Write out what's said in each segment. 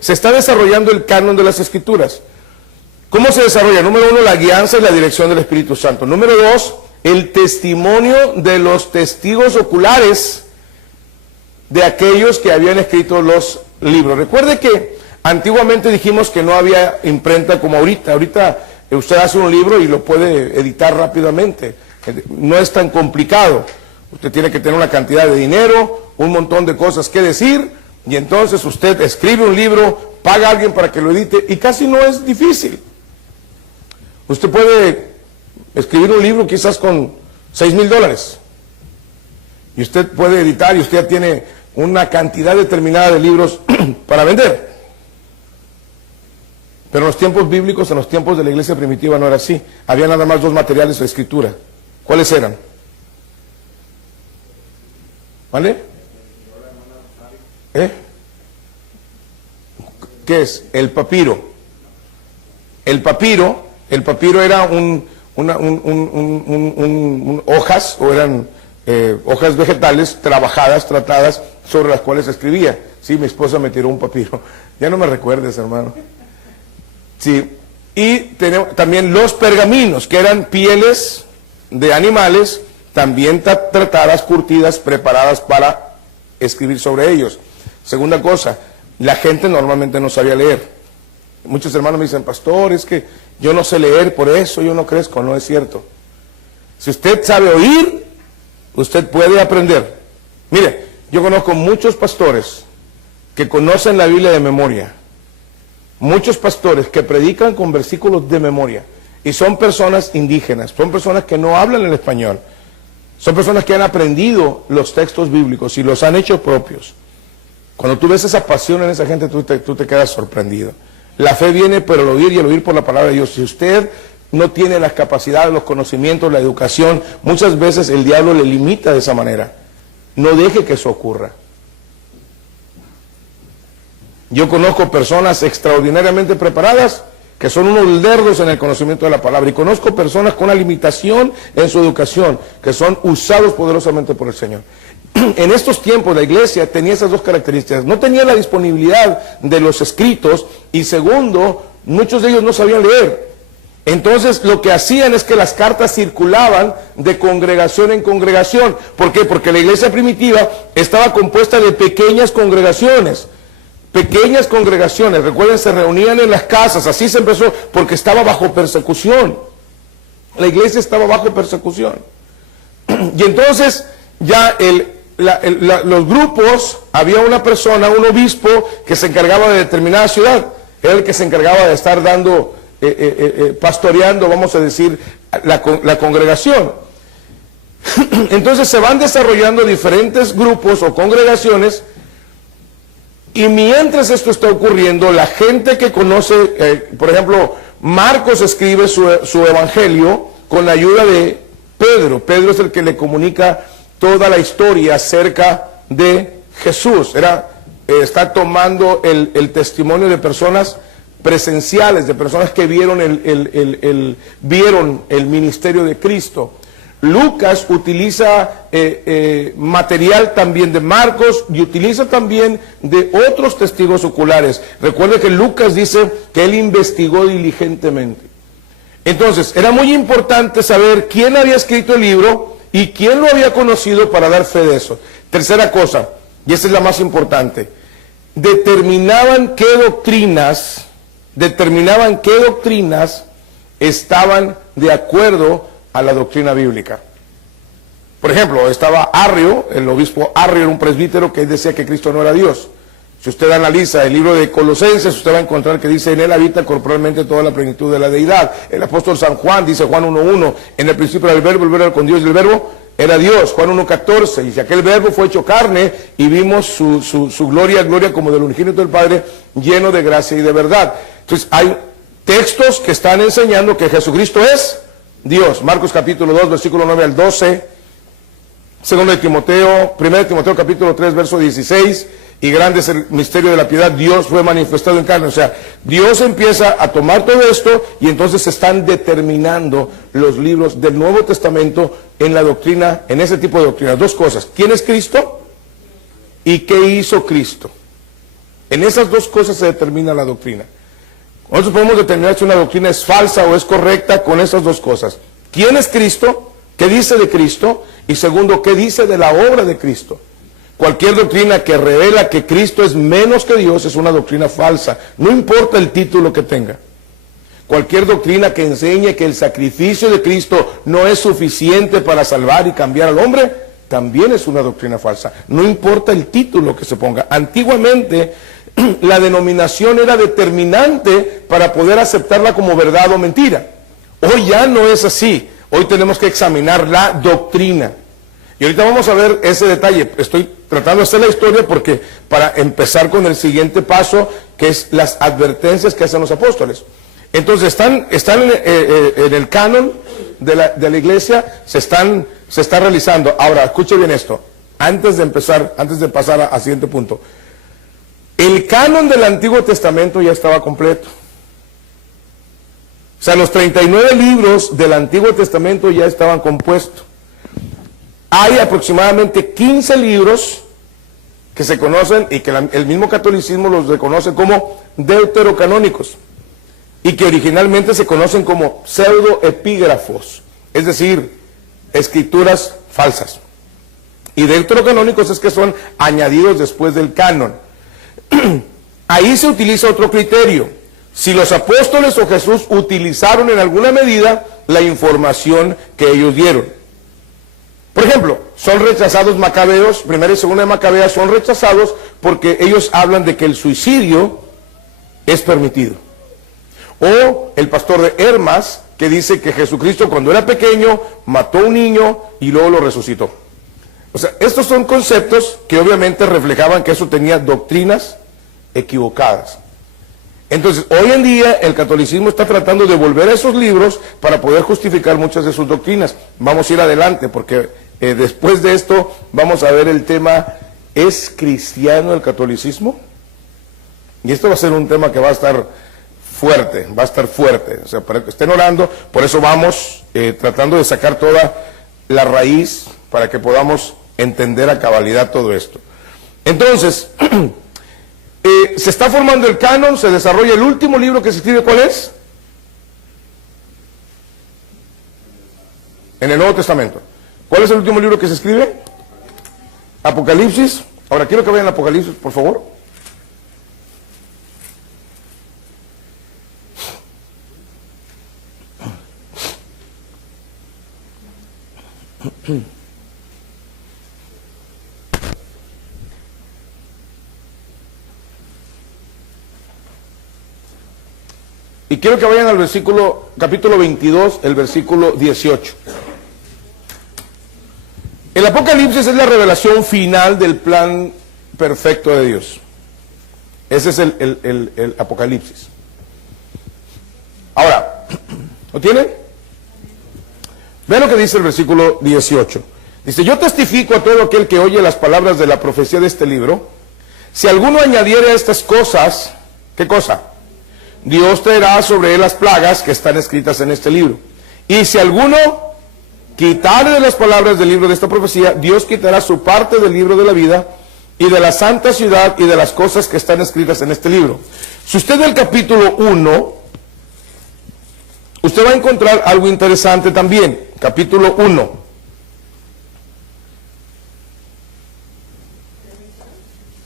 se está desarrollando el canon de las Escrituras. ¿Cómo se desarrolla? Número 1, la guianza y la dirección del Espíritu Santo. Número 2, el testimonio de los testigos oculares de aquellos que habían escrito los libros. Recuerde que antiguamente dijimos que no había imprenta como ahorita. Ahorita usted hace un libro y lo puede editar rápidamente. No es tan complicado. Usted tiene que tener una cantidad de dinero, un montón de cosas que decir, y entonces usted escribe un libro, paga a alguien para que lo edite, y casi no es difícil. Usted puede escribir un libro quizás con $6,000, y usted puede editar, y usted ya tiene una cantidad determinada de libros para vender. Pero en los tiempos bíblicos, en los tiempos de la iglesia primitiva no era así. Había nada más 2 materiales de escritura. ¿Cuáles eran? ¿Vale? ¿Qué es? El papiro. El papiro era hojas, o eran hojas vegetales trabajadas, tratadas, sobre las cuales escribía. Sí, mi esposa me tiró un papiro. Ya no me recuerdes, hermano. Sí, y tenemos también los pergaminos, que eran pieles de animales, también tratadas, curtidas, preparadas para escribir sobre ellos. Segunda cosa, la gente normalmente no sabía leer. Muchos hermanos me dicen, pastor, es que yo no sé leer, por eso yo no crezco. No es cierto. Si usted sabe oír, usted puede aprender. Mire, yo conozco muchos pastores que conocen la Biblia de memoria. Muchos pastores que predican con versículos de memoria. Y son personas indígenas, son personas que no hablan el español. Son personas que han aprendido los textos bíblicos y los han hecho propios. Cuando tú ves esa pasión en esa gente, tú te quedas sorprendido. La fe viene por el oír, y el oír por la palabra de Dios. Si usted no tiene las capacidades, los conocimientos, la educación, muchas veces el diablo le limita de esa manera. No deje que eso ocurra. Yo conozco personas extraordinariamente preparadas que son unos lerdos en el conocimiento de la palabra, y conozco personas con una limitación en su educación, que son usados poderosamente por el Señor. En estos tiempos la iglesia tenía esas 2 características: no tenía la disponibilidad de los escritos, y segundo, muchos de ellos no sabían leer. Entonces lo que hacían es que las cartas circulaban de congregación en congregación. ¿Por qué? Porque la iglesia primitiva estaba compuesta de pequeñas congregaciones. Pequeñas congregaciones, recuerden, se reunían en las casas. Así se empezó, porque estaba bajo persecución. La iglesia estaba bajo persecución. Y entonces ya los grupos, había una persona, un obispo, que se encargaba de determinada ciudad. Era el que se encargaba de estar dando, pastoreando, vamos a decir, la congregación. Entonces se van desarrollando diferentes grupos o congregaciones. Y mientras esto está ocurriendo, la gente que conoce, por ejemplo, Marcos escribe su evangelio con la ayuda de Pedro. Pedro es el que le comunica toda la historia acerca de Jesús. Está tomando el testimonio de personas presenciales, de personas que vieron el ministerio de Cristo. Lucas utiliza material también de Marcos, y utiliza también de otros testigos oculares. Recuerde que Lucas dice que él investigó diligentemente. Entonces, era muy importante saber quién había escrito el libro y quién lo había conocido para dar fe de eso. Tercera cosa, y esa es la más importante: determinaban qué doctrinas estaban de acuerdo a la doctrina bíblica. Por ejemplo, estaba Arrio, el obispo Arrio era un presbítero que decía que Cristo no era Dios. Si usted analiza el libro de Colosenses, usted va a encontrar que dice: en él habita corporalmente toda la plenitud de la deidad. El apóstol San Juan dice, Juan 1:1, en el principio era el verbo era con Dios, y el verbo era Dios. Juan 1:14, dice: aquel verbo fue hecho carne, y vimos su gloria como del unigénito del Padre, lleno de gracia y de verdad. Entonces hay textos que están enseñando que Jesucristo es Dios. Marcos capítulo 2, versículo 9 al 12, 1 Timoteo capítulo 3, verso 16, y grande es el misterio de la piedad, Dios fue manifestado en carne. O sea, Dios empieza a tomar todo esto, y entonces se están determinando los libros del Nuevo Testamento en la doctrina, en ese tipo de doctrina. 2 cosas: ¿quién es Cristo? ¿Y qué hizo Cristo? En esas dos cosas se determina la doctrina. Nosotros podemos determinar si una doctrina es falsa o es correcta con esas dos cosas. ¿Quién es Cristo? ¿Qué dice de Cristo? Y segundo, ¿qué dice de la obra de Cristo? Cualquier doctrina que revela que Cristo es menos que Dios es una doctrina falsa, no importa el título que tenga. Cualquier doctrina que enseñe que el sacrificio de Cristo no es suficiente para salvar y cambiar al hombre, también es una doctrina falsa, no importa el título que se ponga. Antiguamente, la denominación era determinante para poder aceptarla como verdad o mentira. Hoy ya no es así, hoy tenemos que examinar la doctrina. Y ahorita vamos a ver ese detalle. Estoy tratando de hacer la historia porque para empezar con el siguiente paso, que es las advertencias que hacen los apóstoles. Entonces están en el canon de la iglesia, se está realizando. Ahora, escuche bien esto, antes de pasar al siguiente punto. El canon del Antiguo Testamento ya estaba completo. O sea, los 39 libros del Antiguo Testamento ya estaban compuestos. Hay aproximadamente 15 libros que se conocen y que el mismo catolicismo los reconoce como deuterocanónicos y que originalmente se conocen como pseudoepígrafos, es decir, escrituras falsas. Y deuterocanónicos es que son añadidos después del canon. Ahí se utiliza otro criterio. Si los apóstoles o Jesús utilizaron en alguna medida la información que ellos dieron. Por ejemplo, son rechazados Macabeos, primera y segunda de Macabeas son rechazados porque ellos hablan de que el suicidio es permitido. O el pastor de Hermas, que dice que Jesucristo cuando era pequeño mató a un niño y luego lo resucitó. O sea, estos son conceptos que obviamente reflejaban que eso tenía doctrinas equivocadas. Entonces, hoy en día el catolicismo está tratando de volver a esos libros para poder justificar muchas de sus doctrinas. Vamos a ir adelante porque después de esto vamos a ver el tema, ¿es cristiano el catolicismo? Y esto va a ser un tema que va a estar fuerte, O sea, para que estén orando, por eso vamos tratando de sacar toda la raíz para que podamos entender a cabalidad todo esto. Entonces, se está formando el canon, se desarrolla el último libro que se escribe, ¿cuál es? En el Nuevo Testamento. ¿Cuál es el último libro que se escribe? Apocalipsis. Ahora quiero que vayan a Apocalipsis, por favor. Y quiero que vayan al capítulo 22, el versículo 18. El Apocalipsis es la revelación final del plan perfecto de Dios. Ese es el Apocalipsis. Ahora, ¿lo tienen? Vean lo que dice el versículo 18. Dice, yo testifico a todo aquel que oye las palabras de la profecía de este libro, si alguno añadiere a estas cosas, ¿qué cosa? Dios traerá sobre él las plagas que están escritas en este libro. Y si alguno quitare de las palabras del libro de esta profecía, Dios quitará su parte del libro de la vida y de la santa ciudad y de las cosas que están escritas en este libro. Si usted ve el capítulo 1, usted va a encontrar algo interesante también. Capítulo 1.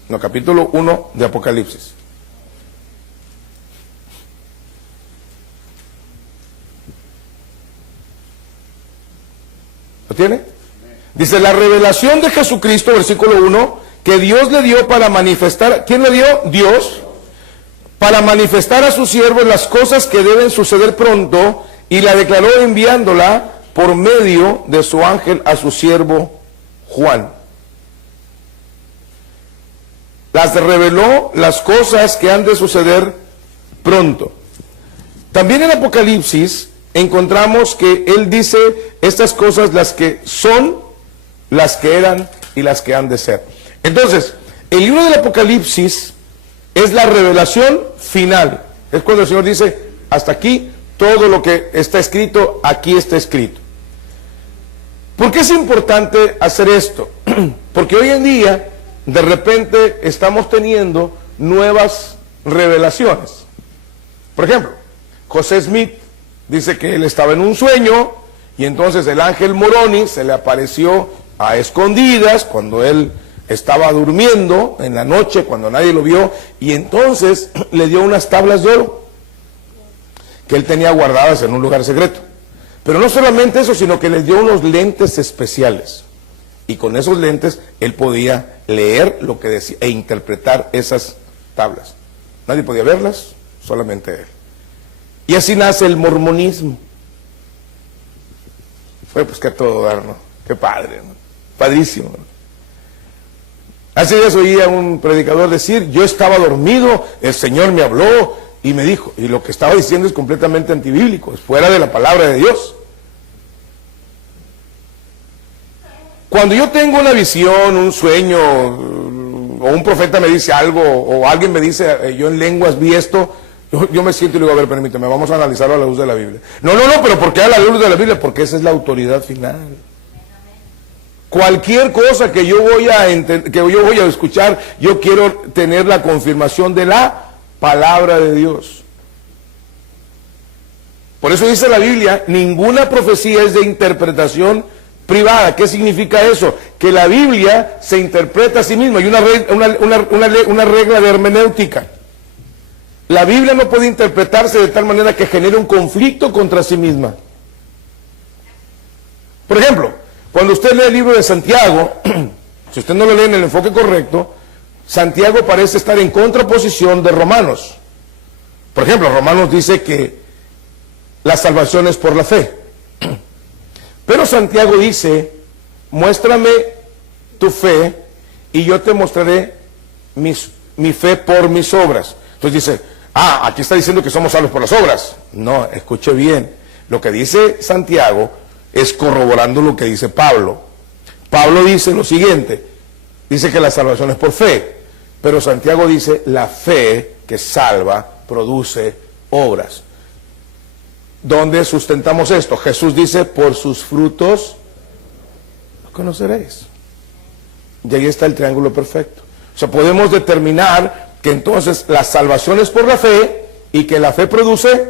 No, capítulo 1 de Apocalipsis. ¿Lo tiene? Dice, la revelación de Jesucristo, versículo 1, que Dios le dio para manifestar. ¿Quién le dio? Dios. Para manifestar a sus siervos las cosas que deben suceder pronto, y la declaró enviándola por medio de su ángel a su siervo Juan. Las reveló las cosas que han de suceder pronto. También en Apocalipsis encontramos que él dice estas cosas, las que son, las que eran y las que han de ser. Entonces, el libro del Apocalipsis es la revelación final. Es cuando el Señor dice, hasta aquí, todo lo que está escrito, aquí está escrito. ¿Por qué es importante hacer esto? Porque hoy en día, de repente, estamos teniendo nuevas revelaciones. Por ejemplo, José Smith dice que él estaba en un sueño y entonces el ángel Moroni se le apareció a escondidas cuando él estaba durmiendo en la noche, cuando nadie lo vio, y entonces le dio unas tablas de oro que él tenía guardadas en un lugar secreto. Pero no solamente eso, sino que le dio unos lentes especiales. Y con esos lentes él podía leer lo que decía e interpretar esas tablas. Nadie podía verlas, solamente él. Y así nace el mormonismo. Fue pues que a todo dar, ¿no? Qué padre, ¿no? Padrísimo, ¿no? Hace días oí a un predicador decir, yo estaba dormido, el Señor me habló y me dijo, y lo que estaba diciendo es completamente antibíblico, es fuera de la palabra de Dios. Cuando yo tengo una visión, un sueño, o un profeta me dice algo, o alguien me dice, yo en lenguas vi esto, yo me siento y le digo, a ver, permíteme, vamos a analizarlo a la luz de la Biblia. No, pero ¿por qué a la luz de la Biblia? Porque esa es la autoridad final. Cualquier cosa que yo voy a escuchar, yo quiero tener la confirmación de la palabra de Dios. Por eso dice la Biblia, ninguna profecía es de interpretación privada. ¿Qué significa eso? Que la Biblia se interpreta a sí misma. Hay una regla de hermenéutica. La Biblia no puede interpretarse de tal manera que genere un conflicto contra sí misma. Por ejemplo, cuando usted lee el libro de Santiago, si usted no lo lee en el enfoque correcto, Santiago parece estar en contraposición de Romanos. Por ejemplo, Romanos dice que la salvación es por la fe. Pero Santiago dice, muéstrame tu fe y yo te mostraré mi fe por mis obras. Entonces dice, aquí está diciendo que somos salvos por las obras. No, escuche bien, lo que dice Santiago es corroborando lo que dice Pablo. Pablo dice lo siguiente, dice que la salvación es por fe, pero Santiago dice la fe que salva produce obras. ¿Dónde sustentamos esto? Jesús dice, por sus frutos los conoceréis. Y ahí está el triángulo perfecto. O sea, podemos determinar que entonces la salvación es por la fe y que la fe produce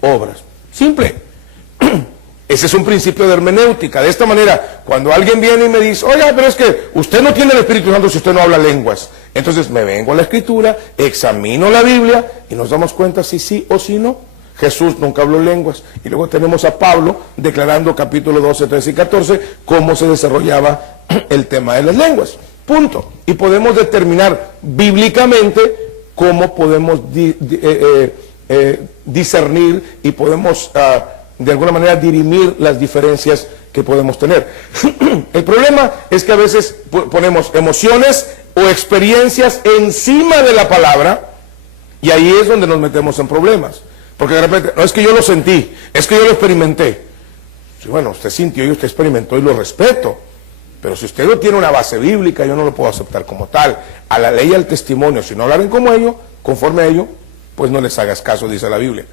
obras. Simple. Ese es un principio de hermenéutica. De esta manera, cuando alguien viene y me dice, oiga, pero es que usted no tiene el Espíritu Santo si usted no habla lenguas. Entonces me vengo a la Escritura, examino la Biblia y nos damos cuenta si sí o si no. Jesús nunca habló lenguas. Y luego tenemos a Pablo declarando capítulo 12, 13 y 14 cómo se desarrollaba el tema de las lenguas. Punto. Y podemos determinar bíblicamente cómo podemos discernir y podemos de alguna manera dirimir las diferencias que podemos tener. El problema es que a veces ponemos emociones o experiencias encima de la palabra y ahí es donde nos metemos en problemas. Porque de repente, no es que yo lo sentí, es que yo lo experimenté. Sí, bueno, usted sintió y usted experimentó y lo respeto. Pero si usted no tiene una base bíblica, yo no lo puedo aceptar como tal. A la ley y al testimonio, si no hablan como ellos, conforme a ello, pues no les hagas caso, dice la Biblia.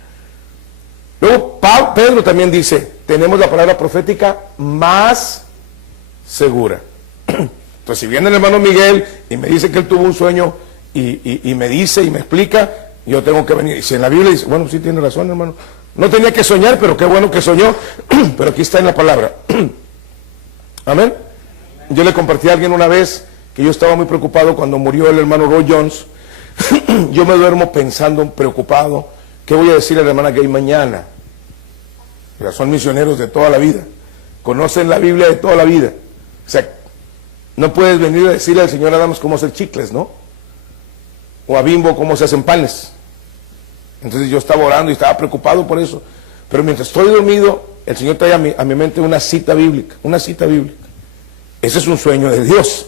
Luego Pedro también dice, tenemos la palabra profética más segura. Entonces, si viene el hermano Miguel y me dice que él tuvo un sueño y me dice y me explica, yo tengo que venir. Y si en la Biblia dice, bueno, sí tiene razón, hermano. No tenía que soñar, pero qué bueno que soñó. Pero aquí está en la palabra. Amén. Yo le compartí a alguien una vez que yo estaba muy preocupado cuando murió el hermano Roy Jones. Yo me duermo pensando, preocupado, ¿qué voy a decir a la hermana Gay mañana? Ya son misioneros de toda la vida, conocen la Biblia de toda la vida. O sea, no puedes venir a decirle al señor Adams cómo hacer chicles, ¿no? O a Bimbo cómo se hacen panes. Entonces yo estaba orando y estaba preocupado por eso. Pero mientras estoy dormido, el Señor trae a mi mente una cita bíblica, una cita bíblica. Ese es un sueño de Dios.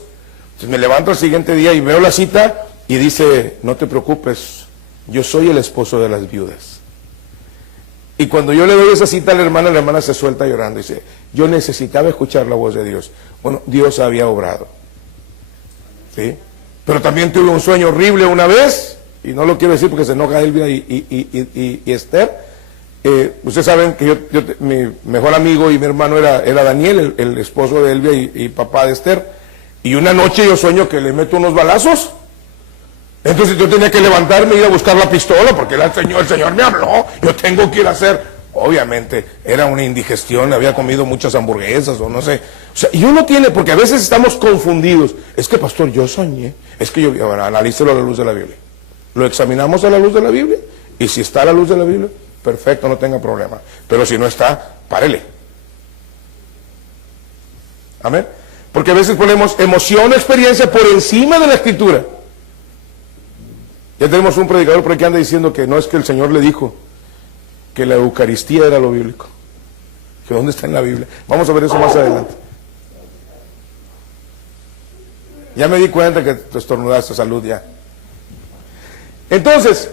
Entonces me levanto al siguiente día y veo la cita y dice, no te preocupes, yo soy el esposo de las viudas. Y cuando yo le doy esa cita a la hermana se suelta llorando y dice, yo necesitaba escuchar la voz de Dios. Bueno, Dios había obrado. ¿Sí? Pero también tuve un sueño horrible una vez, y no lo quiero decir porque se enoja Elvia y Esther. Ustedes saben que mi mejor amigo y mi hermano era Daniel, el esposo de Elvia y papá de Esther. Y una noche yo sueño que le meto unos balazos Entonces yo tenía que levantarme y ir a buscar la pistola porque el Señor me habló, yo tengo que ir a hacer. Obviamente era una indigestión, había comido muchas hamburguesas o no sé. O sea, y uno tiene, porque a veces estamos confundidos. Es que, pastor, yo soñé. Es que bueno, analícelo a la luz de la Biblia. Lo examinamos a la luz de la Biblia y si está a la luz de la Biblia, perfecto, no tenga problema. Pero si no está, párele. Amén. Porque a veces ponemos emoción o experiencia por encima de la Escritura. Ya tenemos un predicador por aquí que anda diciendo que no es que el Señor le dijo que la Eucaristía era lo bíblico. Que ¿dónde está en la Biblia? Vamos a ver eso más adelante. Ya me di cuenta que te estornudaste, salud ya. Entonces,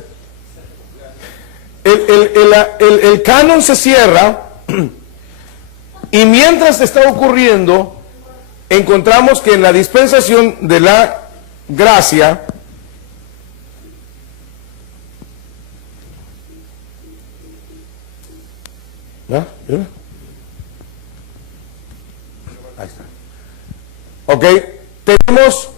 el canon se cierra y mientras está ocurriendo, encontramos que en la dispensación de la gracia, ¿ya? Ahí está. Ok, tenemos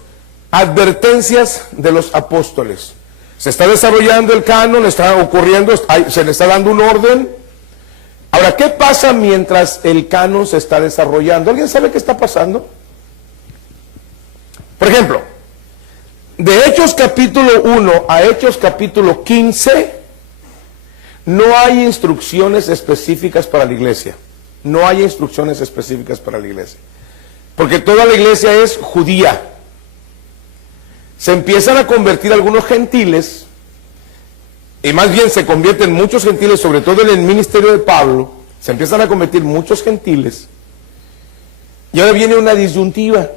advertencias de los apóstoles. Se está desarrollando el canon, está ocurriendo, se le está dando un orden. Ahora, ¿qué pasa mientras el canon se está desarrollando? ¿Alguien sabe qué está pasando? Por ejemplo, de Hechos capítulo 1 a Hechos capítulo 15, no hay instrucciones específicas para la iglesia. No hay instrucciones específicas para la iglesia. Porque toda la iglesia es judía. Se empiezan a convertir algunos gentiles, y más bien se convierten muchos gentiles, sobre todo en el ministerio de Pablo, se empiezan a convertir muchos gentiles, y ahora viene una disyuntiva.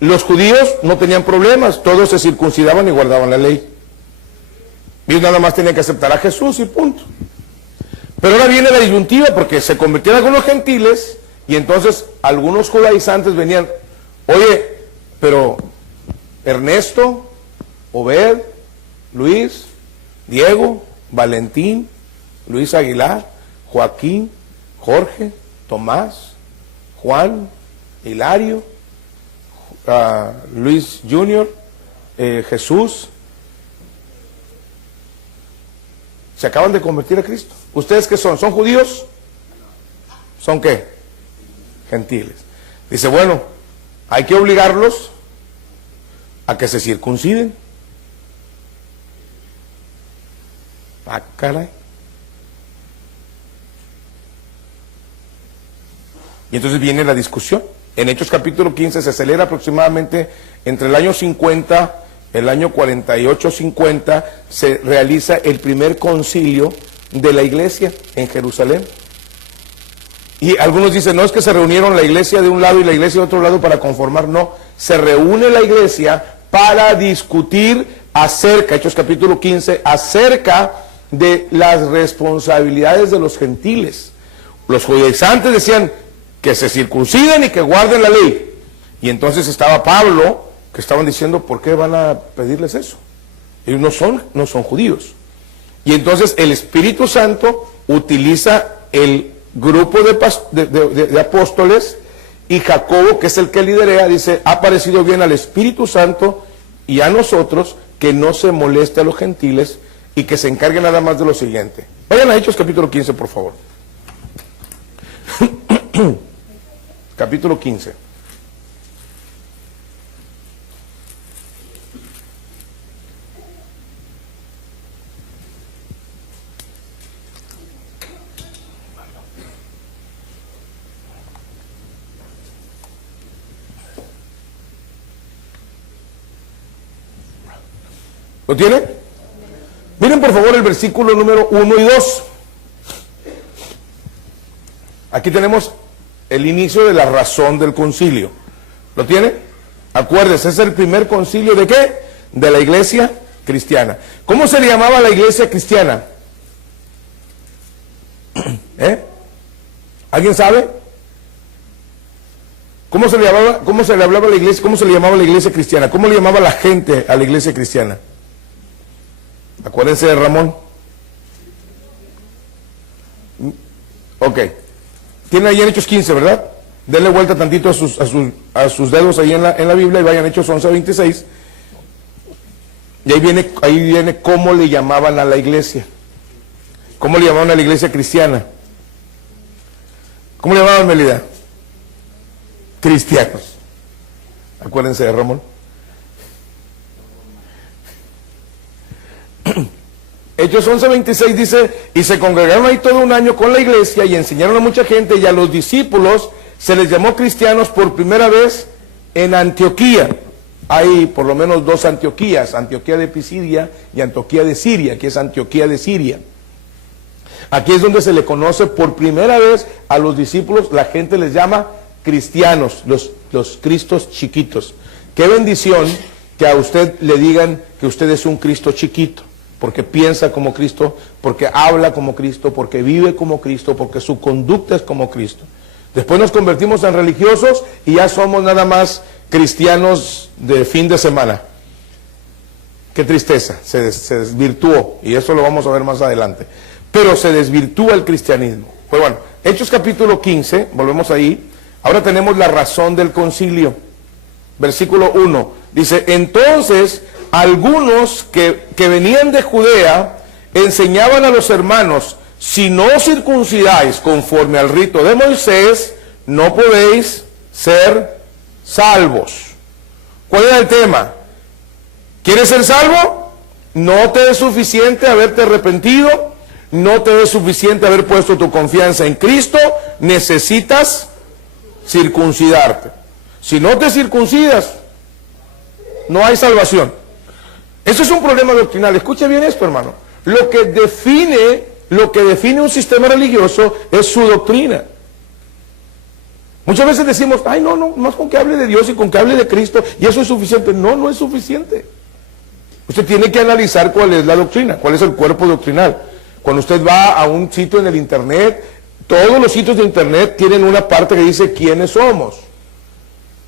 Los judíos no tenían problemas, todos se circuncidaban y guardaban la ley. Ellos nada más tenían que aceptar a Jesús y punto. Pero ahora viene la disyuntiva porque se convirtieron algunos gentiles y entonces algunos judaizantes venían, oye, pero Ernesto, Obed, Luis, Diego, Valentín, Luis Aguilar, Joaquín, Jorge, Tomás, Juan, Hilario, Luis Junior, Jesús, se acaban de convertir a Cristo. ¿Ustedes qué son? ¿Son judíos? ¿Son qué? Gentiles. Dice, bueno, hay que obligarlos a que se circunciden. Ah, caray. Y entonces viene la discusión. En Hechos capítulo 15 se acelera aproximadamente entre el año 50, el año 48-50, se realiza el primer concilio de la iglesia en Jerusalén. Y algunos dicen, no es que se reunieron la iglesia de un lado y la iglesia de otro lado para conformar, no. Se reúne la iglesia para discutir acerca, Hechos capítulo 15, acerca de las responsabilidades de los gentiles. Los judaizantes decían que se circunciden y que guarden la ley. Y entonces estaba Pablo, que estaban diciendo, ¿por qué van a pedirles eso? Ellos no son judíos. Y entonces el Espíritu Santo utiliza el grupo de apóstoles, y Jacobo, que es el que liderea, dice, ha parecido bien al Espíritu Santo y a nosotros que no se moleste a los gentiles y que se encargue nada más de lo siguiente. Vayan a Hechos capítulo 15, por favor. Capítulo 15. ¿Lo tiene? Miren por favor el versículo número 1 y 2. Aquí tenemos el inicio de la razón del concilio. ¿Lo tiene? Acuérdense, es el primer concilio ¿de qué? De la iglesia cristiana. ¿Cómo se le llamaba la iglesia cristiana? ¿Alguien sabe? ¿Cómo se le hablaba a la iglesia? ¿Cómo se le llamaba a la iglesia cristiana? ¿Cómo le llamaba la gente a la iglesia cristiana? Acuérdense de Ramón. Ok. Tienen ahí en Hechos 15, ¿verdad? Denle vuelta tantito a sus dedos ahí en la Biblia y vayan a Hechos 11 a 26. Y ahí viene cómo le llamaban a la iglesia. ¿Cómo le llamaban a la iglesia cristiana? ¿Cómo le llamaban, Melida? Cristianos. Acuérdense de Ramón. Hechos 11:26 dice, y se congregaron ahí todo un año con la iglesia y enseñaron a mucha gente, y a los discípulos se les llamó cristianos por primera vez en Antioquía. Hay por lo menos dos Antioquías, Antioquía de Pisidia y Antioquía de Siria, que es Antioquía de Siria. Aquí es donde se le conoce por primera vez a los discípulos, la gente les llama cristianos, los cristos chiquitos. Qué bendición que a usted le digan que usted es un Cristo chiquito, porque piensa como Cristo, porque habla como Cristo, porque vive como Cristo, porque su conducta es como Cristo. Después nos convertimos en religiosos y ya somos nada más cristianos de fin de semana. Qué tristeza, se desvirtuó, y eso lo vamos a ver más adelante. Pero se desvirtúa el cristianismo. Pues bueno, Hechos capítulo 15, volvemos ahí. Ahora tenemos la razón del concilio. Versículo 1, dice, entonces algunos que venían de Judea enseñaban a los hermanos, si no os circuncidáis conforme al rito de Moisés, no podéis ser salvos. ¿Cuál era el tema? ¿Quieres ser salvo? No te es suficiente haberte arrepentido, no te es suficiente haber puesto tu confianza en Cristo, necesitas circuncidarte. Si no te circuncidas, no hay salvación. Eso es un problema doctrinal. Escuche bien esto, hermano. Lo que define un sistema religioso es su doctrina. Muchas veces decimos, ay, no, más con que hable de Dios y con que hable de Cristo, y eso es suficiente. No, no es suficiente. Usted tiene que analizar cuál es la doctrina, cuál es el cuerpo doctrinal. Cuando usted va a un sitio en el internet, todos los sitios de internet tienen una parte que dice quiénes somos.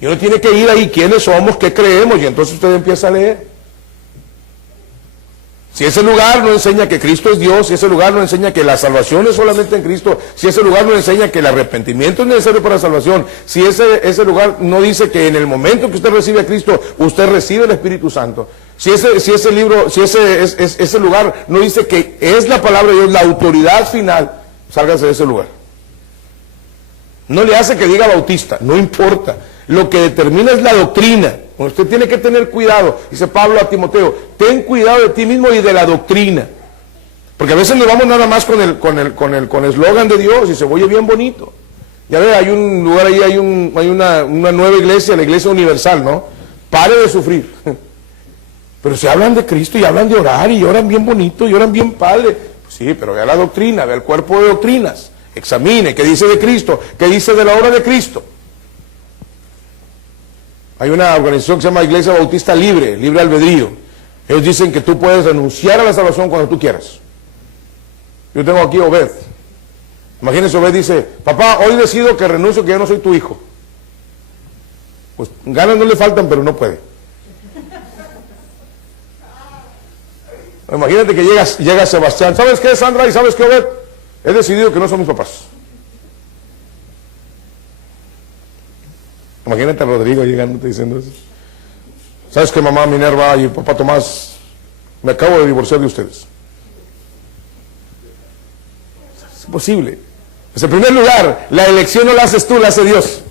Y uno tiene que ir ahí, quiénes somos, qué creemos, y entonces usted empieza a leer. Si ese lugar no enseña que Cristo es Dios, si ese lugar no enseña que la salvación es solamente en Cristo, si ese lugar no enseña que el arrepentimiento es necesario para la salvación, si ese lugar no dice que en el momento que usted recibe a Cristo, usted recibe el Espíritu Santo, si ese lugar no dice que es la palabra de Dios, la autoridad final, sálgase de ese lugar. No le hace que diga bautista, no importa. Lo que determina es la doctrina. Usted tiene que tener cuidado, dice Pablo a Timoteo, ten cuidado de ti mismo y de la doctrina. Porque a veces nos vamos nada más con el eslogan de Dios y se oye bien bonito. Ya ve, hay un lugar ahí, hay una nueva iglesia, la Iglesia Universal, ¿no? Pare de sufrir. Pero se hablan de Cristo y hablan de orar y oran bien bonito y oran bien padre. Pues sí, pero vea la doctrina, vea el cuerpo de doctrinas. Examine qué dice de Cristo, qué dice de la obra de Cristo. Hay una organización que se llama Iglesia Bautista Libre Albedrío. Ellos dicen que tú puedes renunciar a la salvación cuando tú quieras. Yo tengo aquí a Obed. Imagínense, Obed dice, papá, hoy decido que renuncio, que ya no soy tu hijo. Pues ganas no le faltan, pero no puede. Imagínate que llega Sebastián. ¿Sabes qué, Sandra? ¿Y sabes qué, Obed? He decidido que no son mis papás. Imagínate a Rodrigo llegando diciendo eso. ¿Sabes qué, mamá Minerva y papá Tomás? Me acabo de divorciar de ustedes. Es imposible. Pues en primer lugar, la elección no la haces tú, la hace Dios.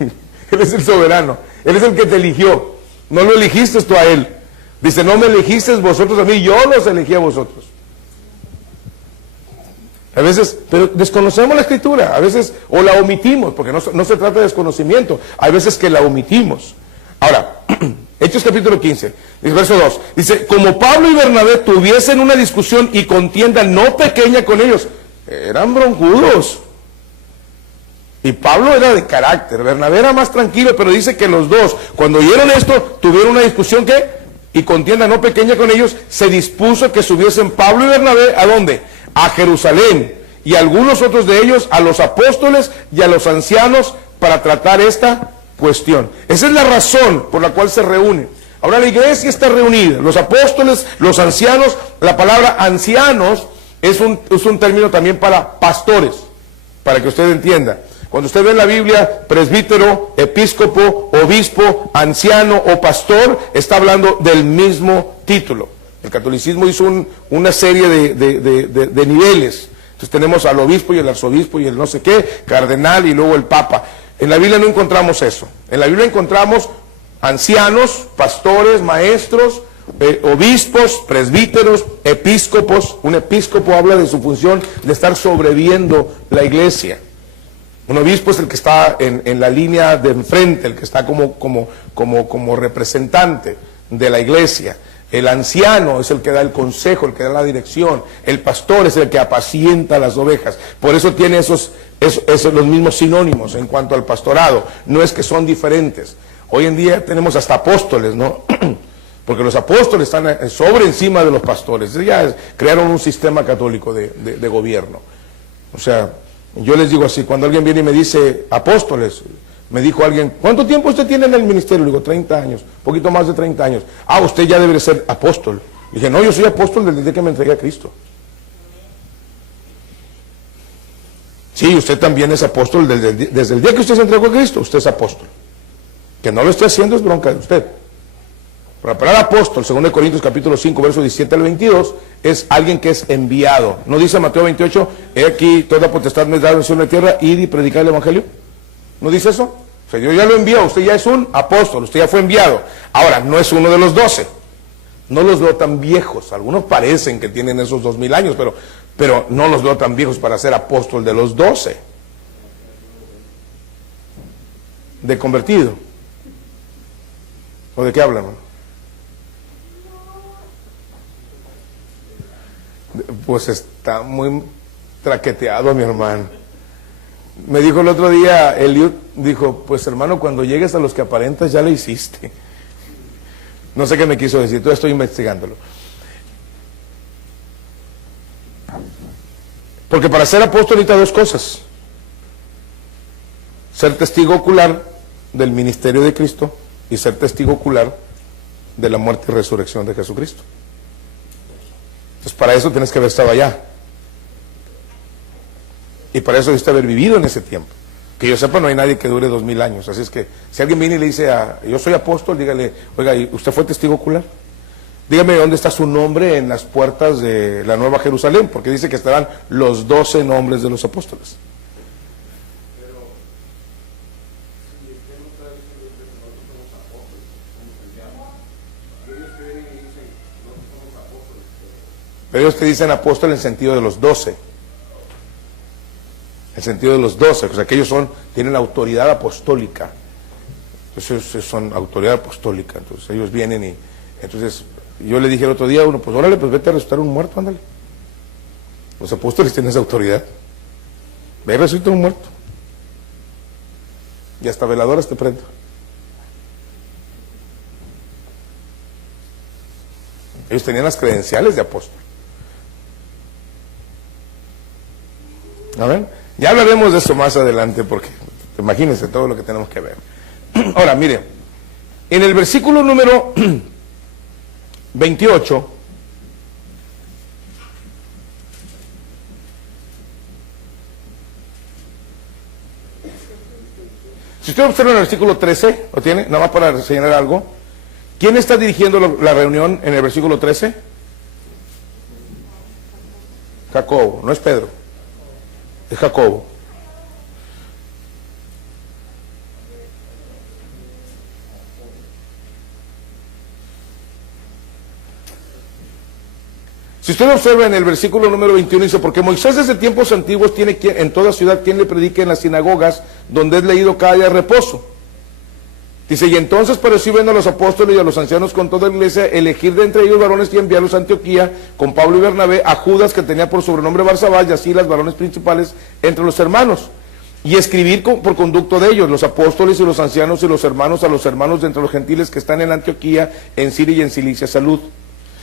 Él es el soberano. Él es el que te eligió. No lo elegiste tú a Él. Dice, no me elegisteis vosotros a mí, yo los elegí a vosotros. A veces, pero desconocemos la Escritura, a veces, o la omitimos, porque no se trata de desconocimiento, hay veces que la omitimos. Ahora, Hechos capítulo 15, verso 2, dice, como Pablo y Bernabé tuviesen una discusión y contienda no pequeña con ellos, eran broncudos. Y Pablo era de carácter, Bernabé era más tranquilo, pero dice que los dos, cuando oyeron esto, tuvieron una discusión que, y contienda no pequeña con ellos, se dispuso que subiesen Pablo y Bernabé, ¿a dónde? A Jerusalén, y algunos otros de ellos a los apóstoles y a los ancianos para tratar esta cuestión. Esa es la razón por la cual se reúnen. Ahora la iglesia está reunida, los apóstoles, los ancianos. La palabra ancianos es un término también para pastores, para que usted entienda. Cuando usted ve en la Biblia presbítero, episcopo, obispo, anciano o pastor, está hablando del mismo título. El catolicismo hizo una serie de niveles. Entonces tenemos al obispo y el arzobispo y el no sé qué, cardenal y luego el papa. En la Biblia no encontramos eso. En la Biblia encontramos ancianos, pastores, maestros, obispos, presbíteros, episcopos. Un episcopo habla de su función de estar sobreviviendo la iglesia. Un obispo es el que está en la línea de enfrente, el que está como representante de la iglesia. El anciano es el que da el consejo, el que da la dirección. El pastor es el que apacienta las ovejas. Por eso tiene esos los mismos sinónimos en cuanto al pastorado. No es que son diferentes. Hoy en día tenemos hasta apóstoles, ¿no? Porque los apóstoles están sobre encima de los pastores. Ya crearon un sistema católico de gobierno. O sea, yo les digo así, cuando alguien viene y me dice, apóstoles, me dijo alguien, ¿cuánto tiempo usted tiene en el ministerio? Le digo, 30 años, un poquito más de 30 años. Ah, usted ya debe ser apóstol. Le dije, no, yo soy apóstol desde el día que me entregué a Cristo. Sí, usted también es apóstol desde el día que usted se entregó a Cristo, usted es apóstol. Que no lo esté haciendo es bronca de usted. Pero la palabra apóstol, según de Corintios capítulo 5, versos 17 al 22, es alguien que es enviado. ¿No dice Mateo 28, he aquí toda potestad me es dada en el cielo y en la tierra, id y predicar el evangelio? ¿No dice eso? O sea, Dios ya lo envió, usted ya es un apóstol, usted ya fue enviado. Ahora, no es uno de los 12. No los veo tan viejos. Algunos parecen que tienen esos 2000 años, pero no los veo tan viejos para ser apóstol de los 12. ¿De convertido? ¿O de qué hablan? Pues está muy traqueteado, mi hermano. Me dijo el otro día, Eliud, dijo, pues hermano, cuando llegues a los que aparentas ya lo hiciste. No sé qué me quiso decir, todavía estoy investigándolo. Porque para ser apóstol necesita dos cosas. Ser testigo ocular del ministerio de Cristo y ser testigo ocular de la muerte y resurrección de Jesucristo. Entonces para eso tienes que haber estado allá. Y para eso debiste haber vivido en ese tiempo. Que yo sepa, no hay nadie que dure 2000 años. Así es que, si alguien viene y le dice, yo soy apóstol, dígale, oiga, ¿usted fue testigo ocular? Dígame dónde está su nombre en las puertas de la Nueva Jerusalén, porque dice que estarán los 12 nombres de los apóstoles. Pero ellos te dicen apóstol en sentido de los 12. El sentido de los 12, o sea que ellos tienen autoridad apostólica. Entonces son autoridad apostólica, entonces ellos vienen y entonces yo le dije el otro día a uno, pues órale, pues vete a resucitar un muerto, ándale. Los apóstoles tienen esa autoridad. Ve a resucitar un muerto. Y hasta veladoras te prendo. Ellos tenían las credenciales de apóstol. ¿A ver? Ya hablaremos de eso más adelante porque imagínense todo lo que tenemos que ver. Ahora, mire, en el versículo número 28, si usted observa en el versículo 13, ¿lo tiene? Nada más para señalar algo. ¿Quién está dirigiendo la reunión en el versículo 13? Jacobo, no es Pedro. Es Jacobo. Si usted observa en el versículo número 21, dice, porque Moisés desde tiempos antiguos tiene en toda ciudad quien le predique en las sinagogas, donde es leído cada día reposo. Dice, y entonces pareció bien a los apóstoles y a los ancianos con toda la iglesia elegir de entre ellos varones y enviarlos a Antioquía con Pablo y Bernabé, a Judas, que tenía por sobrenombre Barsabás, y así las varones principales entre los hermanos. Y escribir por conducto de ellos, los apóstoles y los ancianos y los hermanos, a los hermanos de entre los gentiles que están en Antioquía, en Siria y en Cilicia, salud.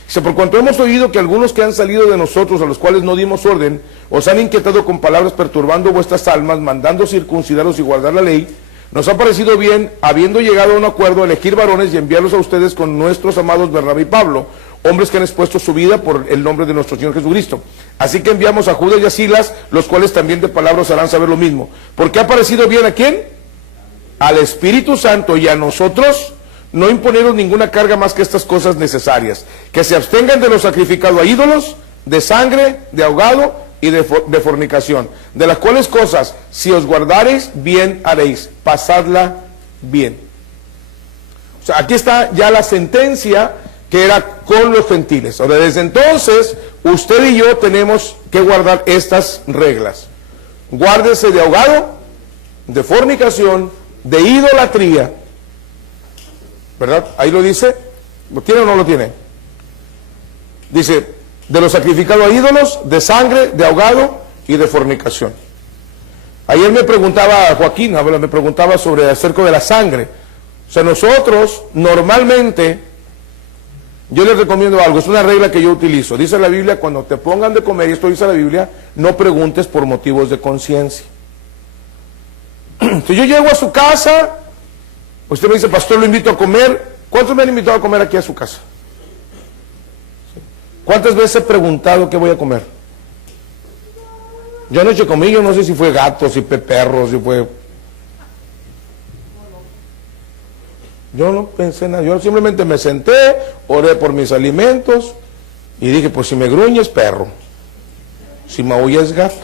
Dice, por cuanto hemos oído que algunos que han salido de nosotros, a los cuales no dimos orden, os han inquietado con palabras perturbando vuestras almas, mandando circuncidaros y guardar la ley, nos ha parecido bien, habiendo llegado a un acuerdo, elegir varones y enviarlos a ustedes con nuestros amados Bernabé y Pablo, hombres que han expuesto su vida por el nombre de nuestro Señor Jesucristo. Así que enviamos a Judas y a Silas, los cuales también de palabra os harán saber lo mismo. Porque ha parecido bien a quién? Al Espíritu Santo y a nosotros no imponeros ninguna carga más que estas cosas necesarias: que se abstengan de lo sacrificado a ídolos, de sangre, de ahogado y de fornicación, de las cuales cosas, si os guardareis, bien haréis, pasadla bien. O sea, aquí está ya la sentencia que era con los gentiles. Ahora, desde entonces, usted y yo tenemos que guardar estas reglas. Guárdese de ahogado, de fornicación, de idolatría, ¿verdad? Ahí lo dice. ¿Lo tiene o no lo tiene? Dice, de lo sacrificado a ídolos, de sangre, de ahogado y de fornicación. Ayer me preguntaba Joaquín, me preguntaba sobre acerca de la sangre. O sea, nosotros normalmente, yo les recomiendo algo, es una regla que yo utilizo. Dice la Biblia, cuando te pongan de comer, y esto dice la Biblia, no preguntes por motivos de conciencia. Si yo llego a su casa, usted me dice, pastor, lo invito a comer. ¿Cuántos me han invitado a comer aquí a su casa? ¿Cuántas veces he preguntado qué voy a comer? Yo anoche comí, yo no sé si fue gato, si fue perro, si fue... Yo no pensé nada, yo simplemente me senté, oré por mis alimentos y dije, pues si me gruñe es perro, si me aúlla es gato.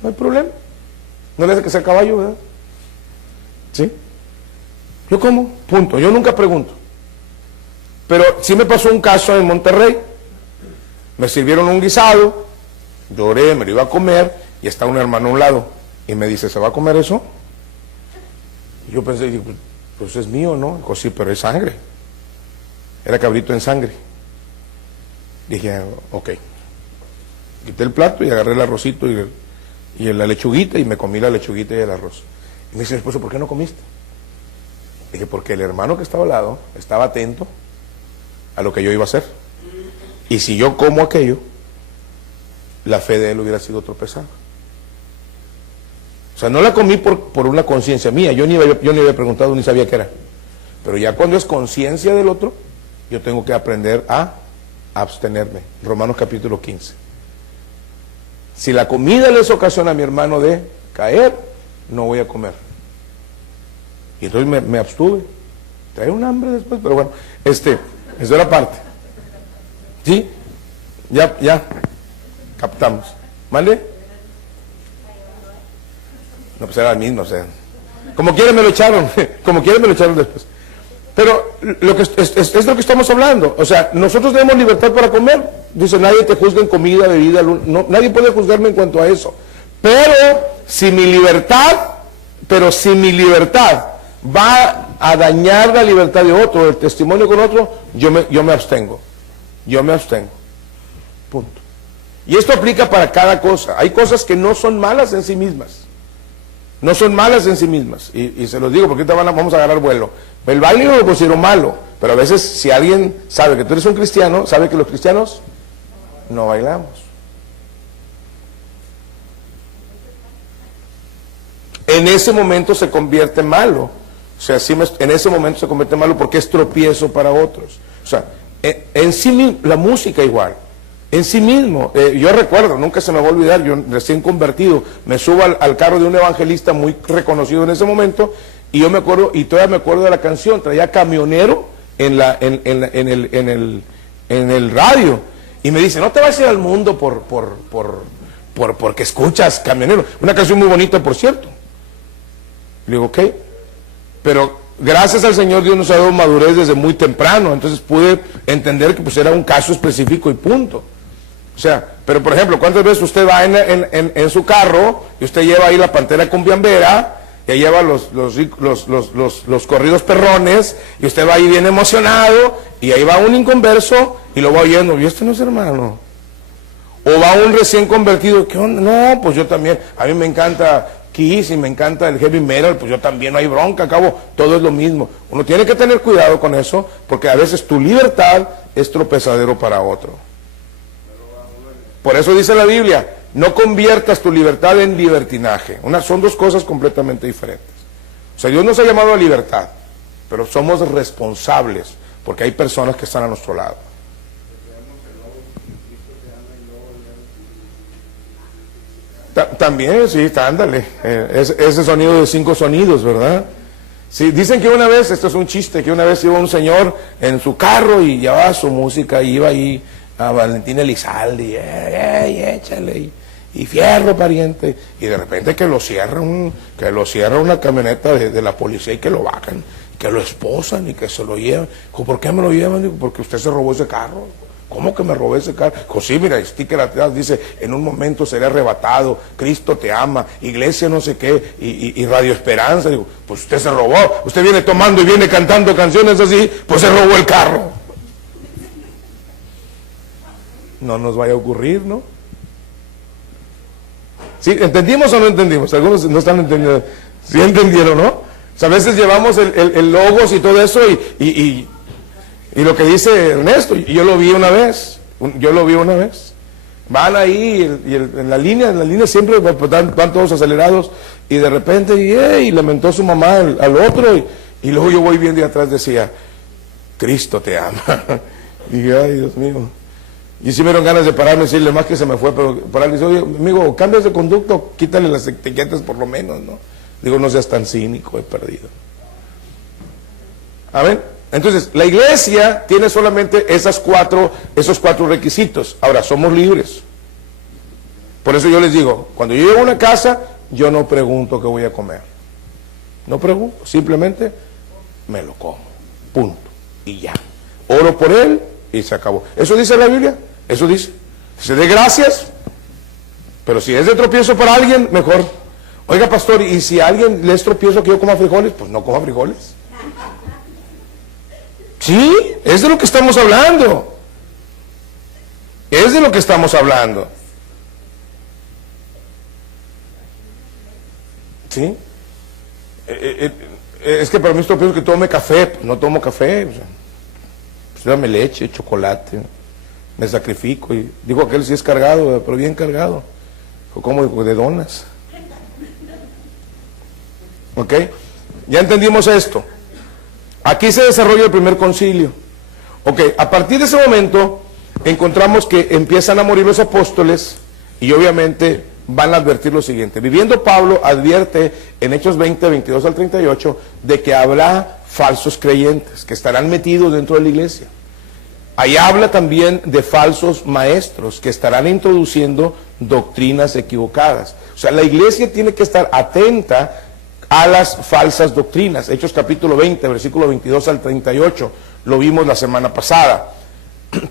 No hay problema. No le hace que sea caballo, ¿verdad? ¿Sí? Yo como, punto. Yo nunca pregunto. Pero sí me pasó un caso en Monterrey. Me sirvieron un guisado, lloré, me lo iba a comer y está un hermano a un lado y me dice, ¿se va a comer eso? Y yo pensé, pues es mío, ¿no? Dijo, sí, pero es sangre. Era cabrito en sangre. Dije, ok. Quité el plato y agarré el arrocito y la lechuguita y me comí la lechuguita y el arroz. Y me dice mi esposo, ¿por qué no comiste? Dije, porque el hermano que estaba al lado estaba atento a lo que yo iba a hacer. Y si yo como aquello, la fe de él hubiera sido tropezada. O sea, no la comí por una conciencia mía, yo ni había preguntado ni sabía qué era. Pero ya cuando es conciencia del otro, yo tengo que aprender a abstenerme. Romanos capítulo 15. Si la comida les ocasiona a mi hermano de caer, no voy a comer. Y entonces me abstuve. Trae un hambre después, pero bueno, eso era parte. ¿Sí? Ya, captamos. ¿Mande? No, pues era el mismo, o sea. Como quieren me lo echaron, como quieren me lo echaron después. Pero lo que es lo que estamos hablando. O sea, nosotros tenemos libertad para comer. Dice, nadie te juzga en comida, bebida, no, nadie puede juzgarme en cuanto a eso. Pero si mi libertad va a dañar la libertad de otro, el testimonio con otro, yo me abstengo. Yo me abstengo. Punto. Y esto aplica para cada cosa. Hay cosas que no son malas en sí mismas. No son malas en sí mismas. Y se los digo porque ahorita vamos a agarrar vuelo. El baile no lo considero malo, pero a veces si alguien sabe que tú eres un cristiano, sabe que los cristianos no bailamos. En ese momento se convierte en malo. O sea, en ese momento se convierte en malo porque es tropiezo para otros. O sea, en sí mismo, la música igual. En sí mismo, yo recuerdo, nunca se me va a olvidar, yo recién convertido, me subo al carro de un evangelista muy reconocido en ese momento, y yo me acuerdo, y todavía me acuerdo de la canción, traía Camionero en el radio, y me dice, no te vas a ir al mundo porque escuchas Camionero, una canción muy bonita por cierto. Le digo, ok, pero gracias al Señor Dios nos ha dado madurez desde muy temprano, entonces pude entender que pues era un caso específico y punto. O sea, pero por ejemplo, ¿cuántas veces usted va en su carro y usted lleva ahí la Pantera Cumbiambera, y ahí lleva los corridos perrones, y usted va ahí bien emocionado, y ahí va un inconverso y lo va oyendo, y este no es hermano? O va un recién convertido, ¿qué onda? No, pues yo también, a mí me encanta Kiss y me encanta el heavy metal, pues yo también, no hay bronca, acabo, todo es lo mismo. Uno tiene que tener cuidado con eso, porque a veces tu libertad es tropezadero para otro. Por eso dice la Biblia, no conviertas tu libertad en libertinaje. Son dos cosas completamente diferentes. O sea, Dios nos ha llamado a libertad, pero somos responsables, porque hay personas que están a nuestro lado. También, sí, ándale, ese sonido de 5 sonidos, ¿verdad? Sí, dicen que una vez, esto es un chiste, que una vez iba un señor en su carro y llevaba su música y iba ahí a Valentín Elizalde, échale, y fierro pariente, y de repente que lo cierra una camioneta de la policía y que lo bajan, que lo esposan y que se lo llevan. ¿Por qué me lo llevan? Digo, porque usted se robó ese carro. ¿Cómo que me robé ese carro? Pues sí, mira, el sticker atrás dice, en un momento seré arrebatado, Cristo te ama, iglesia no sé qué, y Radio Esperanza. Digo, pues usted se robó, usted viene tomando y viene cantando canciones así, pues se robó el carro. No nos vaya a ocurrir, ¿no? ¿Sí? ¿Entendimos o no entendimos? Algunos no están entendiendo. ¿Sí entendieron, no? O sea, a veces llevamos el logos y todo eso y lo que dice Ernesto, yo lo vi una vez, van ahí en la línea siempre van todos acelerados y de repente y lamentó su mamá al otro y luego yo voy viendo y atrás decía, Cristo te ama. Y dije, ay Dios mío. Y sí me dieron ganas de pararme y decirle, más que se me fue, pero pararle, oye, amigo, cambias de conducto, quítale las etiquetas por lo menos, ¿no? Digo, no seas tan cínico, he perdido. Amén. Entonces, la iglesia tiene solamente esos cuatro requisitos. Ahora, somos libres. Por eso yo les digo, cuando yo llego a una casa, yo no pregunto qué voy a comer. No pregunto, simplemente me lo como. Punto. Y ya. Oro por él y se acabó. ¿Eso dice la Biblia? Eso dice. Se dé gracias, pero si es de tropiezo para alguien, mejor. Oiga, pastor, y si a alguien le es tropiezo que yo coma frijoles, pues no coma frijoles. Sí, es de lo que estamos hablando. Es de lo que estamos hablando. ¿Sí? Es que para mí es tropiezo que tome café. Pues no tomo café. O sea, pues dame leche, chocolate. Me sacrifico. Y digo, aquel sí es cargado, pero bien cargado. O como de donas. ¿Ok? Ya entendimos esto. Aquí se desarrolla el primer concilio. Ok, a partir de ese momento encontramos que empiezan a morir los apóstoles y obviamente van a advertir lo siguiente. Viviendo Pablo advierte en Hechos 20, 22 al 38 de que habrá falsos creyentes que estarán metidos dentro de la iglesia. Ahí habla también de falsos maestros que estarán introduciendo doctrinas equivocadas. O sea, la iglesia tiene que estar atenta a las falsas doctrinas. Hechos capítulo 20, versículo 22 al 38, lo vimos la semana pasada.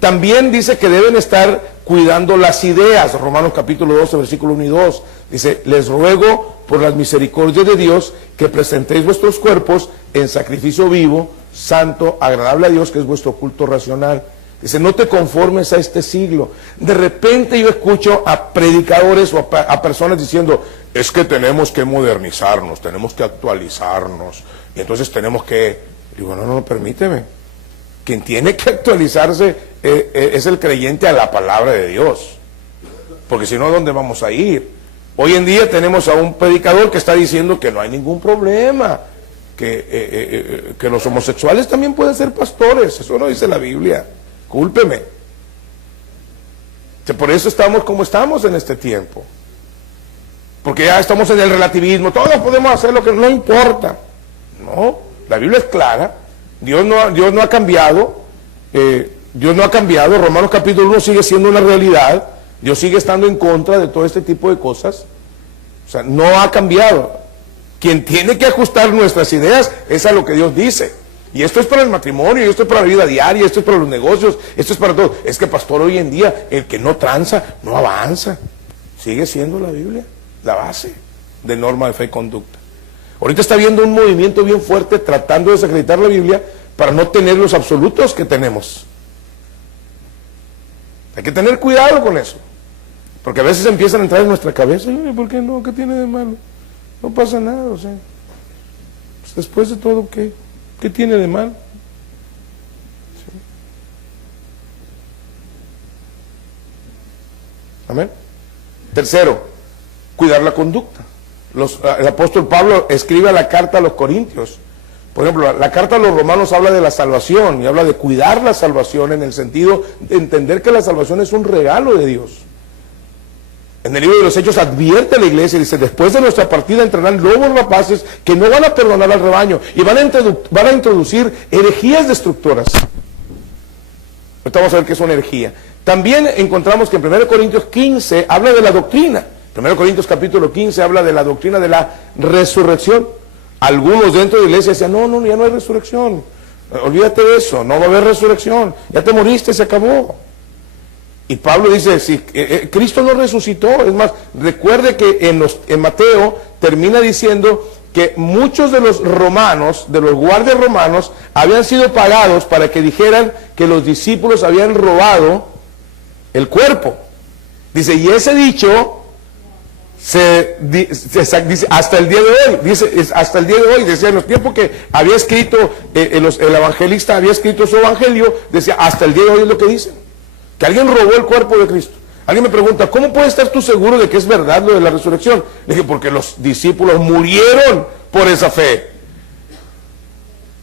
También dice que deben estar cuidando las ideas. Romanos capítulo 12, versículo 1 y 2. Dice, les ruego por las misericordias de Dios que presentéis vuestros cuerpos en sacrificio vivo, santo, agradable a Dios, que es vuestro culto racional. Dice, no te conformes a este siglo. De repente yo escucho a predicadores o a personas diciendo, es que tenemos que modernizarnos, tenemos que actualizarnos, y entonces tenemos que... Digo, no, permíteme. Quien tiene que actualizarse es el creyente a la palabra de Dios. Porque si no, ¿a dónde vamos a ir? Hoy en día tenemos a un predicador que está diciendo que no hay ningún problema, que los homosexuales también pueden ser pastores. Eso no dice la Biblia. Cúlpeme. Por eso estamos como estamos en este tiempo. Porque ya estamos en el relativismo. Todos podemos hacer lo que no importa. No, la Biblia es clara. Dios no ha cambiado. Dios no ha cambiado. Romanos capítulo 1 sigue siendo una realidad. Dios sigue estando en contra de todo este tipo de cosas. O sea, no ha cambiado. Quien tiene que ajustar nuestras ideas es a lo que Dios dice. Y esto es para el matrimonio, y esto es para la vida diaria, esto es para los negocios, esto es para todo. Es que, pastor, hoy en día el que no tranza, no avanza. Sigue siendo la Biblia la base de norma de fe y conducta. Ahorita está habiendo un movimiento bien fuerte tratando de desacreditar la Biblia para no tener los absolutos que tenemos. Hay que tener cuidado con eso. Porque a veces empiezan a entrar en nuestra cabeza, ¿por qué no? ¿Qué tiene de malo? No pasa nada, o sea. Pues después de todo, ¿qué tiene de malo? ¿Sí? Amén. Tercero, cuidar la conducta. El apóstol Pablo escribe la carta a los Corintios Por ejemplo, la carta a los romanos habla de la salvación y habla de cuidar la salvación en el sentido de entender que la salvación es un regalo de Dios. En el libro de los Hechos advierte a la iglesia, dice, después de nuestra partida entrarán lobos rapaces que no van a perdonar al rebaño y van a introducir herejías destructoras. Ahorita vamos a ver qué es una herejía. También encontramos que en 1 Corintios 15 habla de la doctrina. 1 Corintios capítulo 15 habla de la doctrina de la resurrección. Algunos dentro de la iglesia decían, no, ya no hay resurrección. Olvídate de eso, no va a haber resurrección. Ya te moriste, se acabó. Y Pablo dice, si Cristo no resucitó, es más, recuerde que en Mateo termina diciendo que muchos de los romanos, de los guardias romanos, habían sido pagados para que dijeran que los discípulos habían robado el cuerpo. Dice, y ese dicho dice hasta el día de hoy, hasta el día de hoy, decía en los tiempos que había escrito, el evangelista había escrito su evangelio, decía, hasta el día de hoy es lo que dicen, que alguien robó el cuerpo de Cristo. Alguien me pregunta, ¿cómo puedes estar tú seguro de que es verdad lo de la resurrección? Le dije, porque los discípulos murieron por esa fe.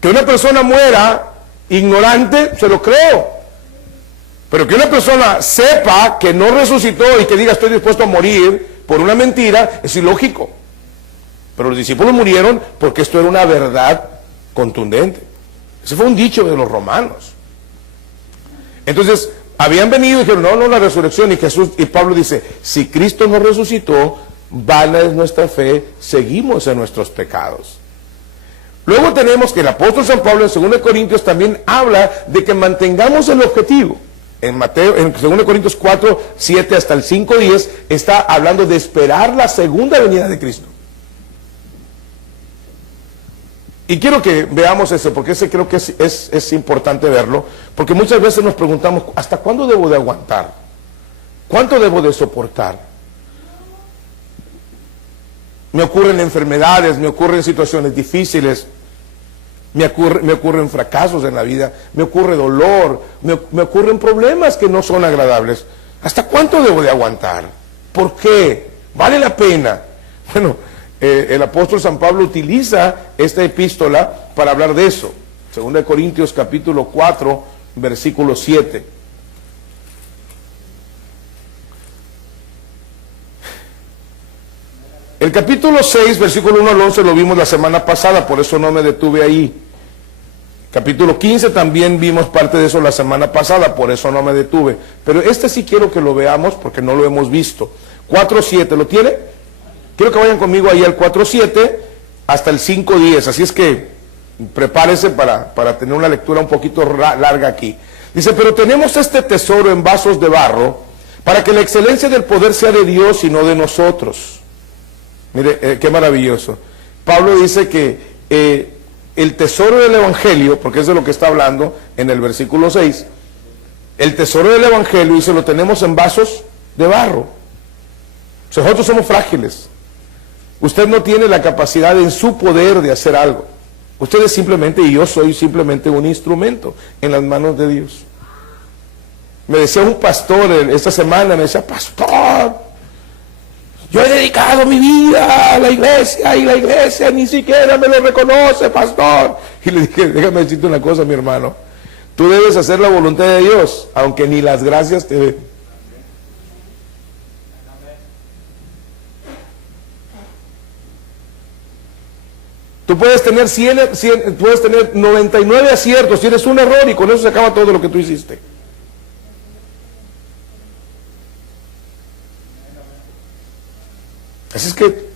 Que una persona muera ignorante, se lo creo. Pero que una persona sepa que no resucitó y que diga estoy dispuesto a morir por una mentira, es ilógico. Pero los discípulos murieron porque esto era una verdad contundente. Ese fue un dicho de los romanos. Entonces, habían venido y dijeron, no, la resurrección. Y Pablo dice, si Cristo no resucitó, vana es nuestra fe, seguimos en nuestros pecados. Luego tenemos que el apóstol San Pablo en 2 Corintios también habla de que mantengamos el objetivo. En 2 Corintios 4, 7 hasta el 5, 10, está hablando de esperar la segunda venida de Cristo. Y quiero que veamos eso, porque ese creo que es importante verlo, porque muchas veces nos preguntamos, ¿hasta cuándo debo de aguantar? ¿Cuánto debo de soportar? Me ocurren enfermedades, me ocurren situaciones difíciles, me ocurren fracasos en la vida, me ocurre dolor, me ocurren problemas que no son agradables. ¿Hasta cuánto debo de aguantar? ¿Por qué? ¿Vale la pena? Bueno, el apóstol San Pablo utiliza esta epístola para hablar de eso. 2 Corintios capítulo 4, versículo 7. El capítulo 6, versículo 1 al 11 lo vimos la semana pasada, por eso no me detuve ahí. Capítulo 15 también vimos parte de eso la semana pasada, por eso no me detuve. Pero este sí quiero que lo veamos porque no lo hemos visto. 4.7, ¿lo tiene? Quiero que vayan conmigo ahí al 4.7 hasta el 5.10, así es que prepárese para tener una lectura un poquito larga aquí. Dice, pero tenemos este tesoro en vasos de barro, para que la excelencia del poder sea de Dios y no de nosotros. Mire, qué maravilloso. Pablo dice que el tesoro del Evangelio, porque es de lo que está hablando en el versículo 6, el tesoro del Evangelio, dice, lo tenemos en vasos de barro. Nosotros somos frágiles. Usted no tiene la capacidad en su poder de hacer algo. Usted es simplemente, y yo soy simplemente un instrumento en las manos de Dios. Me decía un pastor esta semana, me decía, pastor, yo he dedicado mi vida a la iglesia y la iglesia ni siquiera me lo reconoce, pastor. Y le dije, déjame decirte una cosa, mi hermano. Tú debes hacer la voluntad de Dios, aunque ni las gracias te den. Tú puedes tener 100, puedes tener 99 aciertos, tienes un error y con eso se acaba todo lo que tú hiciste. Así es que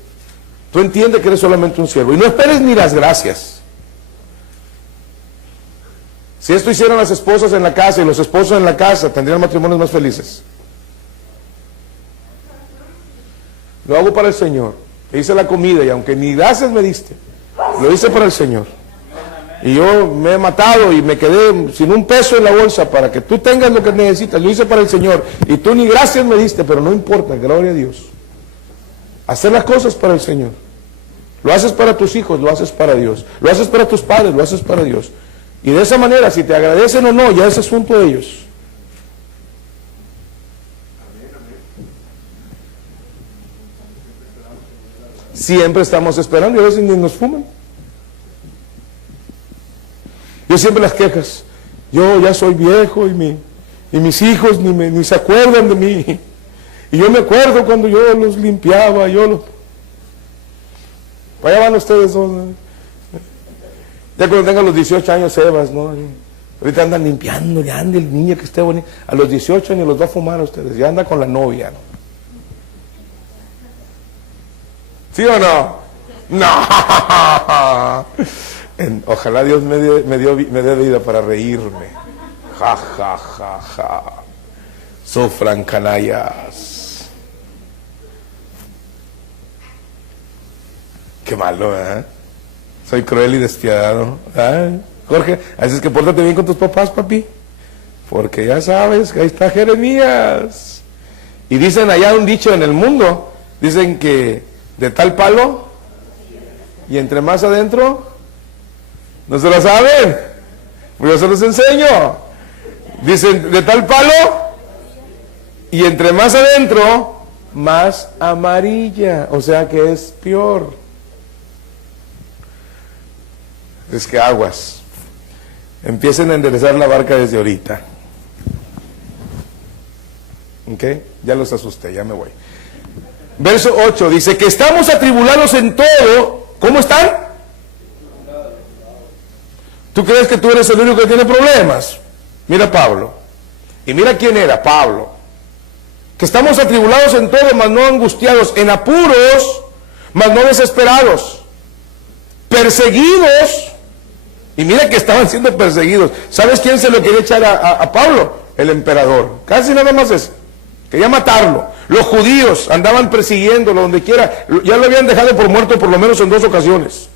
tú entiendes que eres solamente un siervo y no esperes ni las gracias. Si esto hicieran las esposas en la casa y los esposos en la casa, tendrían matrimonios más felices. Lo hago para el Señor. Te hice la comida y aunque ni gracias me diste, lo hice para el Señor. Y yo me he matado y me quedé sin un peso en la bolsa para que tú tengas lo que necesitas. Lo hice para el Señor. Y tú ni gracias me diste, pero no importa, gloria a Dios. Hacer las cosas para el Señor. Lo haces para tus hijos, lo haces para Dios. Lo haces para tus padres, lo haces para Dios. Y de esa manera, si te agradecen o no, ya es asunto de ellos. Siempre estamos esperando y a veces ni nos fuman. Yo siempre las quejas. Yo ya soy viejo y mis hijos ni se acuerdan de mí. Y yo me acuerdo cuando yo los limpiaba, Para allá van ustedes dos, ¿no? Ya cuando tengan los 18 años, Sebas, ¿no? Ahorita andan limpiando, ya anda el niño que esté bonito. A los 18 años los va a fumar a ustedes, ya anda con la novia, ¿no? ¿Sí o no? No. Ojalá Dios me dé vida para reírme. Ja, ja, ja, ja. Sufran canallas. Qué malo, ¿eh? Soy cruel y despiadado. Ay, Jorge, así es que pórtate bien con tus papás, papi. Porque ya sabes que ahí está Jeremías. Y dicen allá un dicho en el mundo. Dicen que de tal palo y entre más adentro. ¿No se lo saben? Pues yo se los enseño. Dicen de tal palo y entre más adentro, más amarilla. O sea que es peor. Es que aguas. Empiecen a enderezar la barca desde ahorita. ¿Ok? Ya los asusté, ya me voy. Verso 8 dice que estamos atribulados en todo. ¿Cómo están? ¿Tú crees que tú eres el único que tiene problemas? Mira Pablo. Y mira quién era Pablo. Que estamos atribulados en todo, mas no angustiados, en apuros, mas no desesperados, perseguidos. Y mira que estaban siendo perseguidos. ¿Sabes quién se lo quería echar a Pablo? El emperador. Casi nada más eso. Quería matarlo. Los judíos andaban persiguiéndolo donde quiera. Ya lo habían dejado por muerto por lo menos en 2 ocasiones.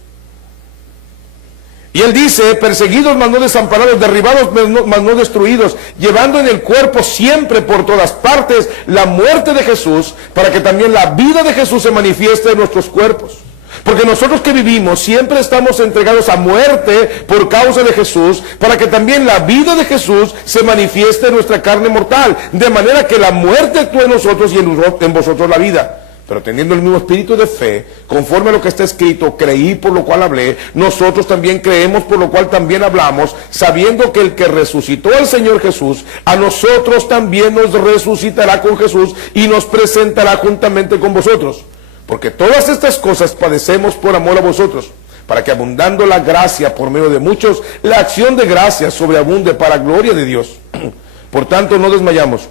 Y él dice, perseguidos mas no desamparados, derribados mas no destruidos, llevando en el cuerpo siempre por todas partes la muerte de Jesús, para que también la vida de Jesús se manifieste en nuestros cuerpos. Porque nosotros que vivimos siempre estamos entregados a muerte por causa de Jesús, para que también la vida de Jesús se manifieste en nuestra carne mortal, de manera que la muerte actúe en nosotros y en vosotros la vida. Pero teniendo el mismo espíritu de fe, conforme a lo que está escrito, creí por lo cual hablé, nosotros también creemos por lo cual también hablamos, sabiendo que el que resucitó al Señor Jesús, a nosotros también nos resucitará con Jesús y nos presentará juntamente con vosotros. Porque todas estas cosas padecemos por amor a vosotros, para que abundando la gracia por medio de muchos, la acción de gracia sobreabunde para gloria de Dios. Por tanto, no desmayamos.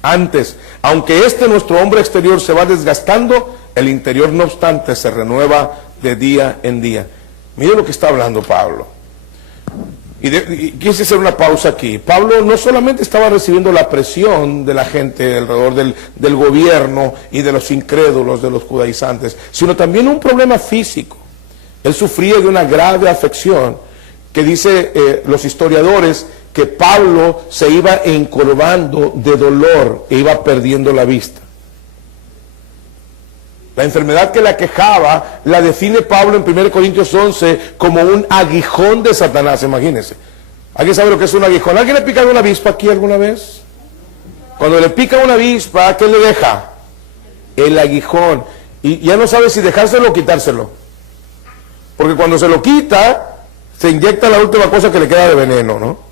Antes, aunque nuestro hombre exterior se va desgastando, el interior no obstante se renueva de día en día. Mire lo que está hablando Pablo. Y quise hacer una pausa aquí. Pablo no solamente estaba recibiendo la presión de la gente alrededor del gobierno y de los incrédulos, de los judaizantes, sino también un problema físico. Él sufría de una grave afección que dice los historiadores que Pablo se iba encorvando de dolor e iba perdiendo la vista. La enfermedad que la quejaba la define Pablo en 1 Corintios 11 como un aguijón de Satanás, imagínense. ¿Alguien sabe lo que es un aguijón? ¿Alguien le ha picado una avispa aquí alguna vez? Cuando le pica una avispa, ¿qué le deja? El aguijón. Y ya no sabe si dejárselo o quitárselo. Porque cuando se lo quita, se inyecta la última cosa que le queda de veneno, ¿no?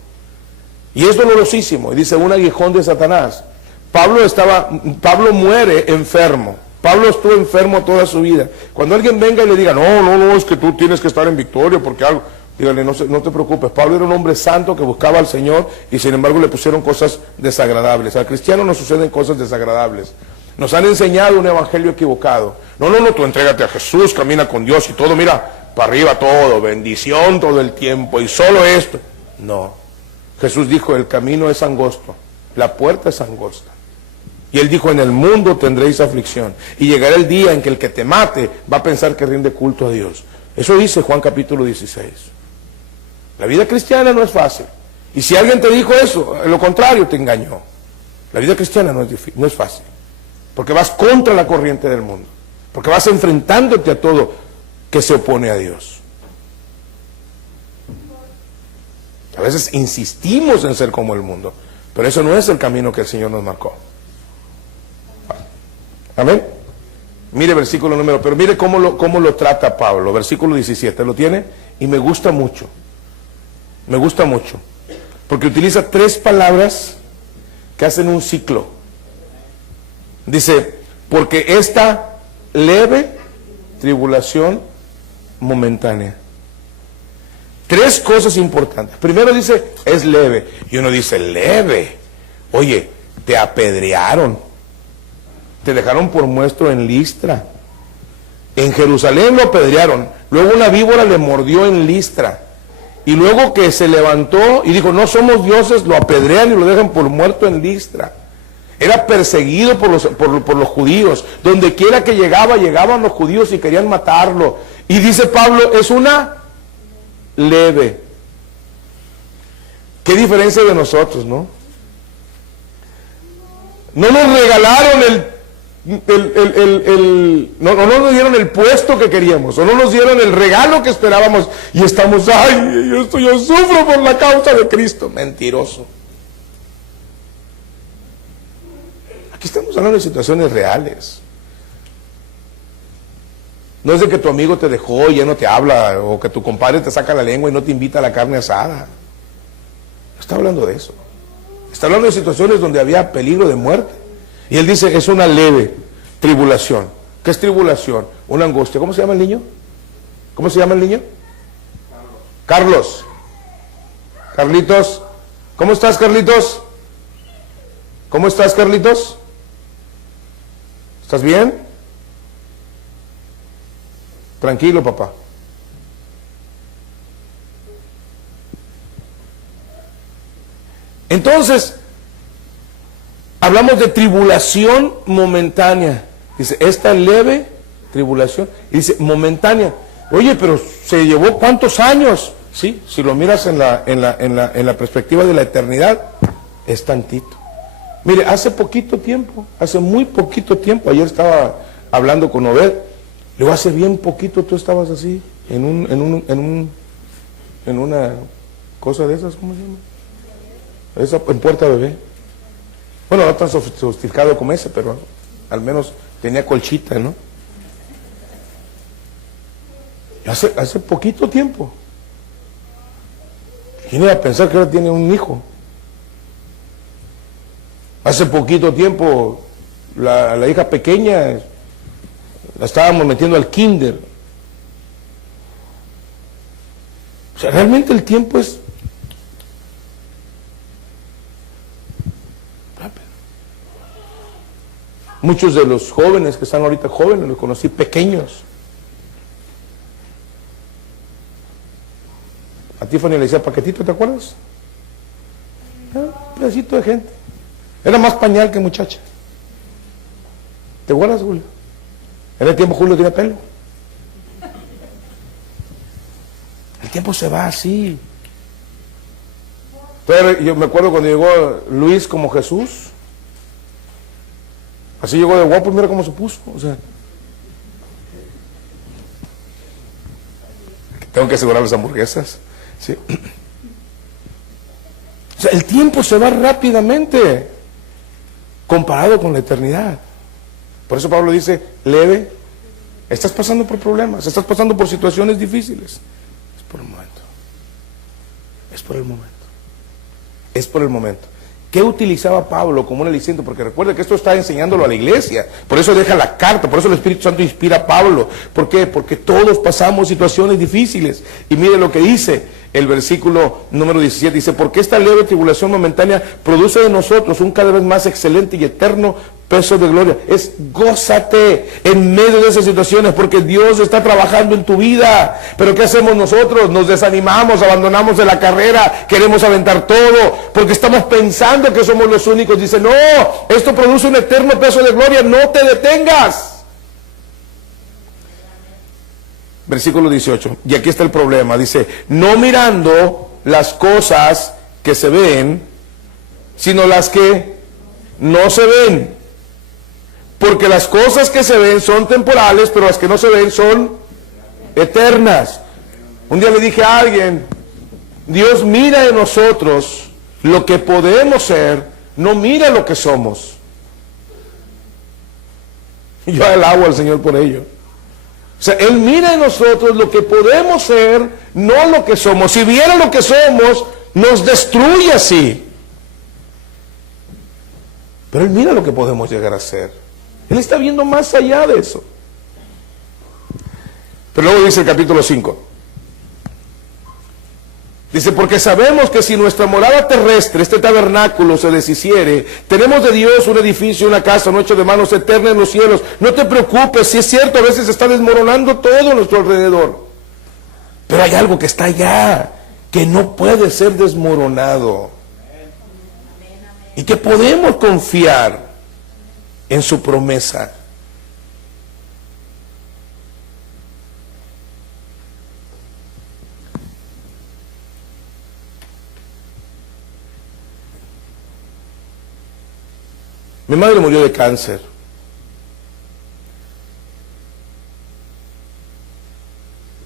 Y es dolorosísimo. Y dice, un aguijón de Satanás. Pablo muere enfermo. Pablo estuvo enfermo toda su vida. Cuando alguien venga y le diga, no, es que tú tienes que estar en victoria porque algo... Dígale, no te preocupes. Pablo era un hombre santo que buscaba al Señor y sin embargo le pusieron cosas desagradables. Al cristiano nos suceden cosas desagradables. Nos han enseñado un evangelio equivocado. No, tú entrégate a Jesús, camina con Dios y todo, mira, para arriba todo, bendición todo el tiempo y solo esto. No. Jesús dijo, el camino es angosto, la puerta es angosta. Y él dijo, en el mundo tendréis aflicción. Y llegará el día en que el que te mate va a pensar que rinde culto a Dios. Eso dice Juan capítulo 16. La vida cristiana no es fácil. Y si alguien te dijo eso, lo contrario te engañó. La vida cristiana no es fácil. Porque vas contra la corriente del mundo. Porque vas enfrentándote a todo que se opone a Dios. A veces insistimos en ser como el mundo. Pero eso no es el camino que el Señor nos marcó. Amén. Mire versículo número, pero mire cómo lo trata Pablo, versículo 17, ¿lo tiene? Y me gusta mucho. Me gusta mucho, porque utiliza 3 palabras que hacen un ciclo. Dice, porque esta leve tribulación momentánea. 3 cosas importantes. Primero dice, es leve. Y uno dice, leve. Oye, te apedrearon. Te dejaron por muerto en Listra. En Jerusalén lo apedrearon. Luego una víbora le mordió en Listra. Y luego que se levantó y dijo, no somos dioses, lo apedrean y lo dejan por muerto en Listra. Era perseguido por los judíos. Donde quiera que llegaba, llegaban los judíos y querían matarlo. Y dice Pablo, es una leve. Qué diferencia de nosotros, ¿no? No nos regalaron no nos dieron el puesto que queríamos, o no nos dieron el regalo que esperábamos, y estamos, ay, yo sufro por la causa de Cristo. Mentiroso. Aquí estamos hablando de situaciones reales. No es de que tu amigo te dejó y ya no te habla, o que tu compadre te saca la lengua y no te invita a la carne asada. No está hablando de eso. Está hablando de situaciones donde había peligro de muerte. Y él dice, es una leve tribulación. ¿Qué es tribulación? Una angustia. ¿Cómo se llama el niño? ¿Cómo se llama el niño? Carlos. Carlitos. ¿Cómo estás, Carlitos? ¿Cómo estás, Carlitos? ¿Estás bien? Tranquilo, papá. Entonces, hablamos de tribulación momentánea. Dice, esta leve tribulación. Y dice, momentánea. Oye, pero ¿se llevó cuántos años? Sí, si lo miras en la perspectiva de la eternidad, es tantito. Mire, hace poquito tiempo, hace muy poquito tiempo, ayer estaba hablando con Obed, le digo, hace bien poquito tú estabas así, en una cosa de esas, ¿cómo se llama? Esa, en Puerta Bebé. Bueno, no tan sofisticado como ese, pero al menos tenía colchita, ¿no? Hace poquito tiempo. ¿Quién iba a pensar que ahora tiene un hijo? Hace poquito tiempo, la hija pequeña, la estábamos metiendo al kinder. O sea, realmente el tiempo es rápido. Muchos de los jóvenes que están ahorita jóvenes, los conocí pequeños. A Tiffany le decía paquetito, ¿te acuerdas? Un pedacito de gente. Era más pañal que muchacha. ¿Te acuerdas, Julio? En el tiempo Julio tenía pelo. El tiempo se va así. Entonces, yo me acuerdo cuando llegó Luis como Jesús. Así llegó de guapo y mira cómo se puso. O sea, tengo que asegurar las hamburguesas. ¿Sí? O sea, el tiempo se va rápidamente comparado con la eternidad. Por eso Pablo dice, leve, estás pasando por problemas, estás pasando por situaciones difíciles. Es por el momento. Es por el momento. Es por el momento. ¿Qué utilizaba Pablo como un aliciente? Porque recuerda que esto está enseñándolo a la iglesia. Por eso deja la carta, por eso el Espíritu Santo inspira a Pablo. ¿Por qué? Porque todos pasamos situaciones difíciles. Y mire lo que dice el versículo número 17. Dice, porque esta leve tribulación momentánea produce de nosotros un cada vez más excelente y eterno peso de gloria. Es gózate en medio de esas situaciones, porque Dios está trabajando en tu vida. Pero ¿qué hacemos nosotros? Nos desanimamos, abandonamos de la carrera, queremos aventar todo, porque estamos pensando que somos los únicos. Dice, no, esto produce un eterno peso de gloria, no te detengas. Versículo 18, y aquí está el problema, dice, no mirando las cosas que se ven, sino las que no se ven. Porque las cosas que se ven son temporales, pero las que no se ven son eternas. Un día le dije a alguien, Dios mira en nosotros lo que podemos ser, no mira lo que somos. Y yo alabo al Señor por ello. O sea, Él mira en nosotros lo que podemos ser, no lo que somos. Si viera lo que somos, nos destruye así. Pero Él mira lo que podemos llegar a ser. Él está viendo más allá de eso. Pero luego dice el capítulo 5. Dice, porque sabemos que si nuestra morada terrestre, este tabernáculo, se deshiciere, tenemos de Dios un edificio, una casa, no hecha de manos, eterna en los cielos. No te preocupes, si es cierto, a veces se está desmoronando todo a nuestro alrededor. Pero hay algo que está allá, que no puede ser desmoronado. Y que podemos confiar en su promesa. Mi madre murió de cáncer.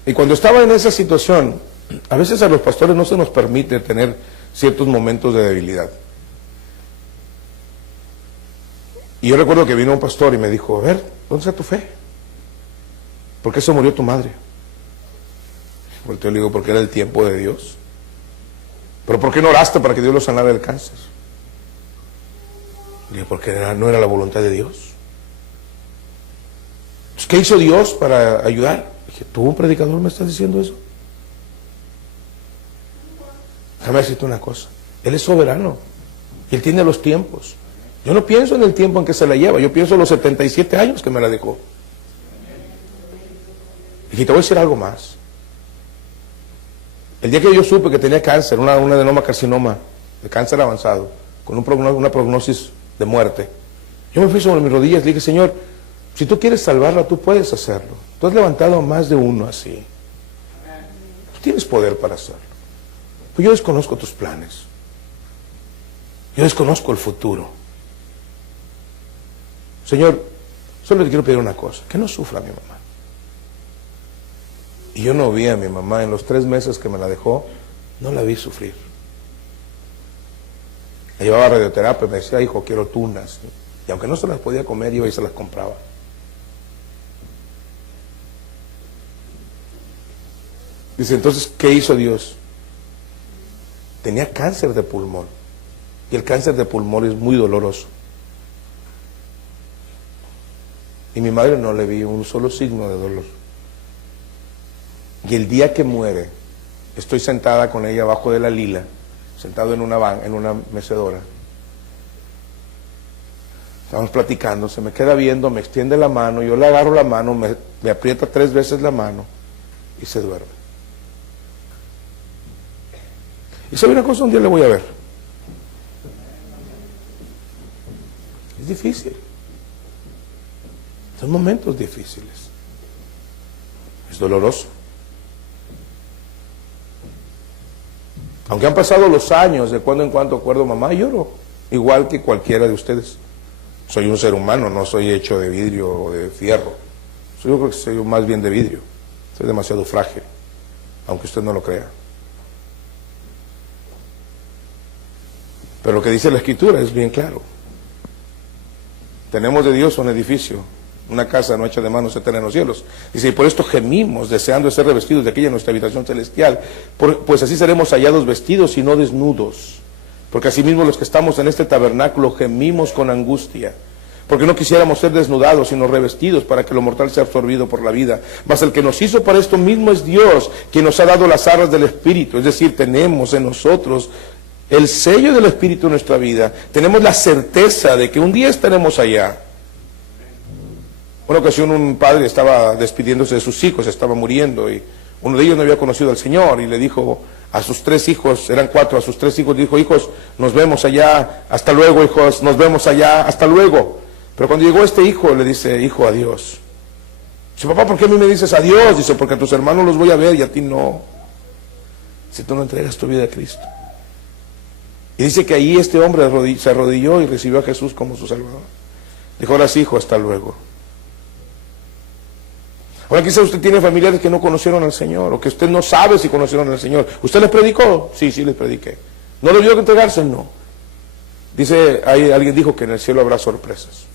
Y cuando estaba en esa situación, a veces a los pastores no se nos permite tener ciertos momentos de debilidad. Y yo recuerdo que vino un pastor y me dijo, a ver, ¿dónde está tu fe? ¿Por qué se murió tu madre? Volteo y le digo, porque era el tiempo de Dios. ¿Pero por qué no oraste para que Dios lo sanara del cáncer? Le dije, porque no era la voluntad de Dios. Entonces, ¿qué hizo Dios para ayudar? Le dije, ¿tú, un predicador, me estás diciendo eso? Déjame decirte una cosa. Él es soberano. Y Él tiene los tiempos. Yo no pienso en el tiempo en que se la lleva. Yo pienso en los 77 años que me la dejó. Le dije, te voy a decir algo más. El día que yo supe que tenía cáncer, un adenoma carcinoma, de cáncer avanzado, con una prognosis de muerte, yo me fui sobre mis rodillas y le dije, Señor, si tú quieres salvarla, tú puedes hacerlo. Tú has levantado a más de uno así. Tú tienes poder para hacerlo. Pues yo desconozco tus planes. Yo desconozco el futuro. Señor, solo te quiero pedir una cosa, que no sufra mi mamá. Y yo no vi a mi mamá en los 3 meses que me la dejó, no la vi sufrir. La llevaba a radioterapia, me decía, hijo, quiero tunas. Y aunque no se las podía comer, iba y se las compraba. Dice, entonces, ¿qué hizo Dios? Tenía cáncer de pulmón. Y el cáncer de pulmón es muy doloroso. Y mi madre no le vi un solo signo de dolor. Y el día que muere, estoy sentada con ella abajo de la lila, sentado en una mecedora. Estamos platicando, se me queda viendo, me extiende la mano, yo le agarro la mano, me aprieta 3 veces la mano y se duerme. Y sabe una cosa, un día le voy a ver. Es difícil. Son momentos difíciles. Es doloroso. Aunque han pasado los años, de cuando en cuando acuerdo mamá, lloro, igual que cualquiera de ustedes. Soy un ser humano, no soy hecho de vidrio o de fierro. Yo creo que soy más bien de vidrio. Soy demasiado frágil, aunque usted no lo crea. Pero lo que dice la Escritura es bien claro. Tenemos de Dios un edificio, una casa no hecha de manos, eterna en los cielos. Dice, y por esto gemimos, deseando ser revestidos de aquella nuestra habitación celestial, pues así seremos hallados vestidos y no desnudos. Porque asimismo los que estamos en este tabernáculo gemimos con angustia, porque no quisiéramos ser desnudados, sino revestidos, para que lo mortal sea absorbido por la vida. Mas el que nos hizo para esto mismo es Dios, quien nos ha dado las arras del Espíritu. Es decir, tenemos en nosotros el sello del Espíritu en nuestra vida. Tenemos la certeza de que un día estaremos allá. Una ocasión un padre estaba despidiéndose de sus hijos, estaba muriendo, y uno de ellos no había conocido al Señor, y le dijo a sus 3 hijos, eran 4, a sus 3 hijos, dijo, hijos, nos vemos allá, hasta luego, hijos, nos vemos allá, hasta luego. Pero cuando llegó este hijo, le dice, hijo, adiós. Dice, papá, ¿por qué a mí me dices adiós? Dice, porque a tus hermanos los voy a ver y a ti no. Si tú no entregas tu vida a Cristo. Y dice que ahí este hombre se arrodilló y recibió a Jesús como su Salvador. Dijo, ahora sí, hijo, hasta luego. Ahora quizás usted tiene familiares que no conocieron al Señor, o que usted no sabe si conocieron al Señor. ¿Usted les predicó? Sí, sí les prediqué. ¿No les dio que entregarse? No. Dice, alguien dijo que en el cielo habrá sorpresas.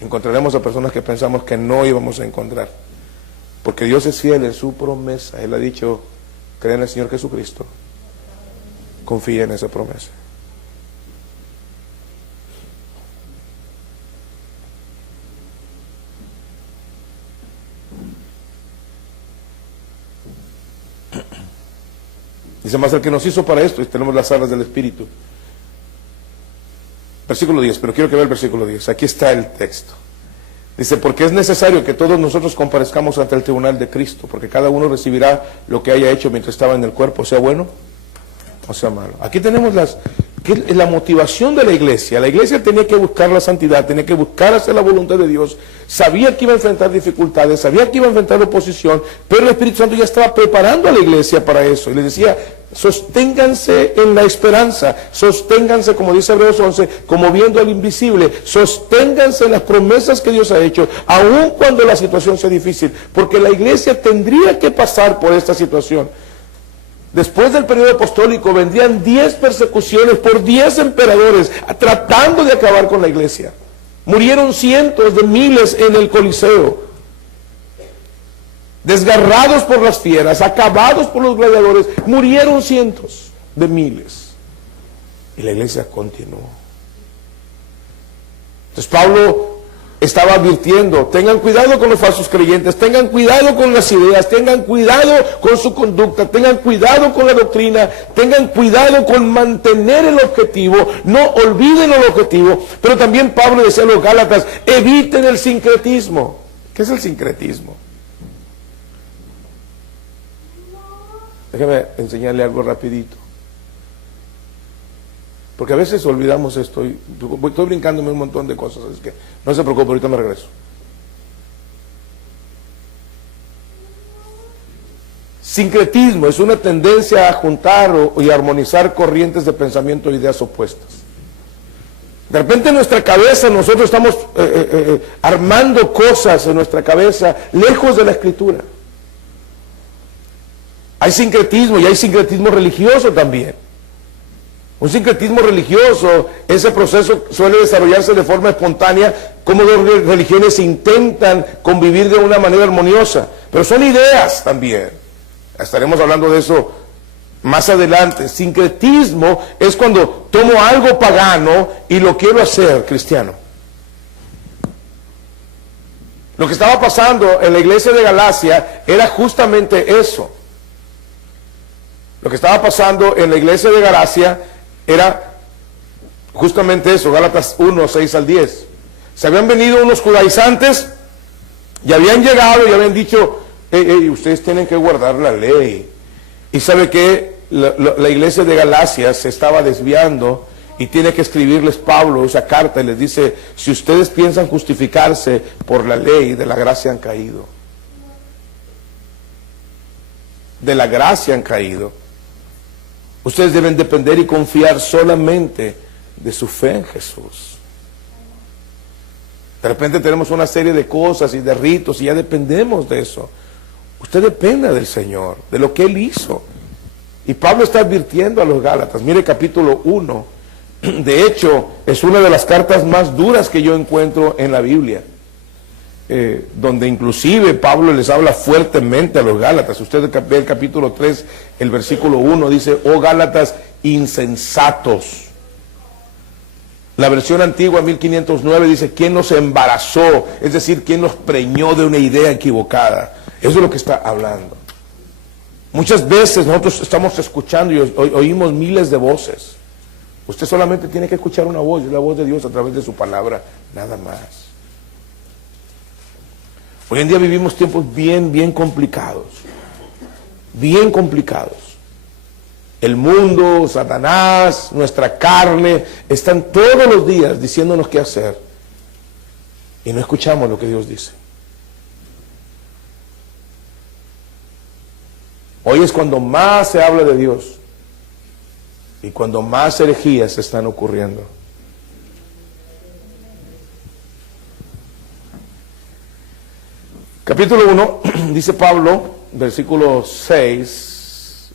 Encontraremos a personas que pensamos que no íbamos a encontrar. Porque Dios es fiel en su promesa. Él ha dicho, cree en el Señor Jesucristo. Confía en esa promesa. Dice más, el que nos hizo para esto, y tenemos las alas del Espíritu. Versículo 10, pero quiero que vea el versículo 10. Aquí está el texto. Dice, porque es necesario que todos nosotros comparezcamos ante el tribunal de Cristo, porque cada uno recibirá lo que haya hecho mientras estaba en el cuerpo, sea bueno o sea malo. Aquí tenemos la motivación de la iglesia. La iglesia tenía que buscar la santidad, tenía que buscar hacer la voluntad de Dios. Sabía que iba a enfrentar dificultades, sabía que iba a enfrentar oposición, pero el Espíritu Santo ya estaba preparando a la iglesia para eso. Y les decía, sosténganse en la esperanza, sosténganse, como dice Hebreos 11, como viendo al invisible, sosténganse en las promesas que Dios ha hecho, aun cuando la situación sea difícil, porque la iglesia tendría que pasar por esta situación. Después del periodo apostólico vendrían 10 persecuciones por 10 emperadores tratando de acabar con la iglesia. Murieron cientos de miles en el Coliseo, desgarrados por las fieras, acabados por los gladiadores. Murieron cientos de miles y la iglesia continuó. Entonces Pablo estaba advirtiendo, tengan cuidado con los falsos creyentes, tengan cuidado con las ideas, tengan cuidado con su conducta, tengan cuidado con la doctrina, tengan cuidado con mantener el objetivo, no olviden el objetivo. Pero también Pablo decía a los Gálatas, eviten el sincretismo. ¿Qué es el sincretismo? Déjeme enseñarle algo rapidito, porque a veces olvidamos esto. Estoy brincándome un montón de cosas, así que no se preocupe, ahorita me regreso. Sincretismo es una tendencia a juntar y armonizar corrientes de pensamiento e ideas opuestas. De repente en nuestra cabeza nosotros estamos armando cosas en nuestra cabeza lejos de la Escritura. Hay sincretismo y hay sincretismo religioso también. Un sincretismo religioso, ese proceso suele desarrollarse de forma espontánea, como dos religiones intentan convivir de una manera armoniosa, pero son ideas también. Estaremos hablando de eso más adelante. Sincretismo es cuando tomo algo pagano y lo quiero hacer cristiano. Lo que estaba pasando en la iglesia de Galacia era justamente eso. Lo que estaba pasando en la iglesia de Galacia era justamente eso, Gálatas 1, 6 al 10. Se habían venido unos judaizantes y habían llegado y habían dicho, ustedes tienen que guardar la ley. Y sabe que la iglesia de Galacia se estaba desviando y tiene que escribirles Pablo esa carta y les dice, si ustedes piensan justificarse por la ley, de la gracia han caído. De la gracia han caído. Ustedes deben depender y confiar solamente de su fe en Jesús. De repente tenemos una serie de cosas y de ritos y ya dependemos de eso. Usted dependa del Señor, de lo que Él hizo. Y Pablo está advirtiendo a los Gálatas. Mire capítulo 1. De hecho, es una de las cartas más duras que yo encuentro en la Biblia. Donde inclusive Pablo les habla fuertemente a los Gálatas. Usted ve el capítulo 3, el versículo 1, dice, oh Gálatas insensatos. La versión antigua, 1509, dice, ¿quién nos embarazó? Es decir, ¿quién nos preñó de una idea equivocada? Eso es lo que está hablando. Muchas veces nosotros estamos escuchando y oímos miles de voces. Usted solamente tiene que escuchar una voz, es la voz de Dios a través de su palabra, nada más. Hoy en día vivimos tiempos bien complicados. Bien complicados. El mundo, Satanás, nuestra carne, están todos los días diciéndonos qué hacer. Y no escuchamos lo que Dios dice. Hoy es cuando más se habla de Dios. Y cuando más herejías están ocurriendo. Capítulo 1, dice Pablo, versículo 6,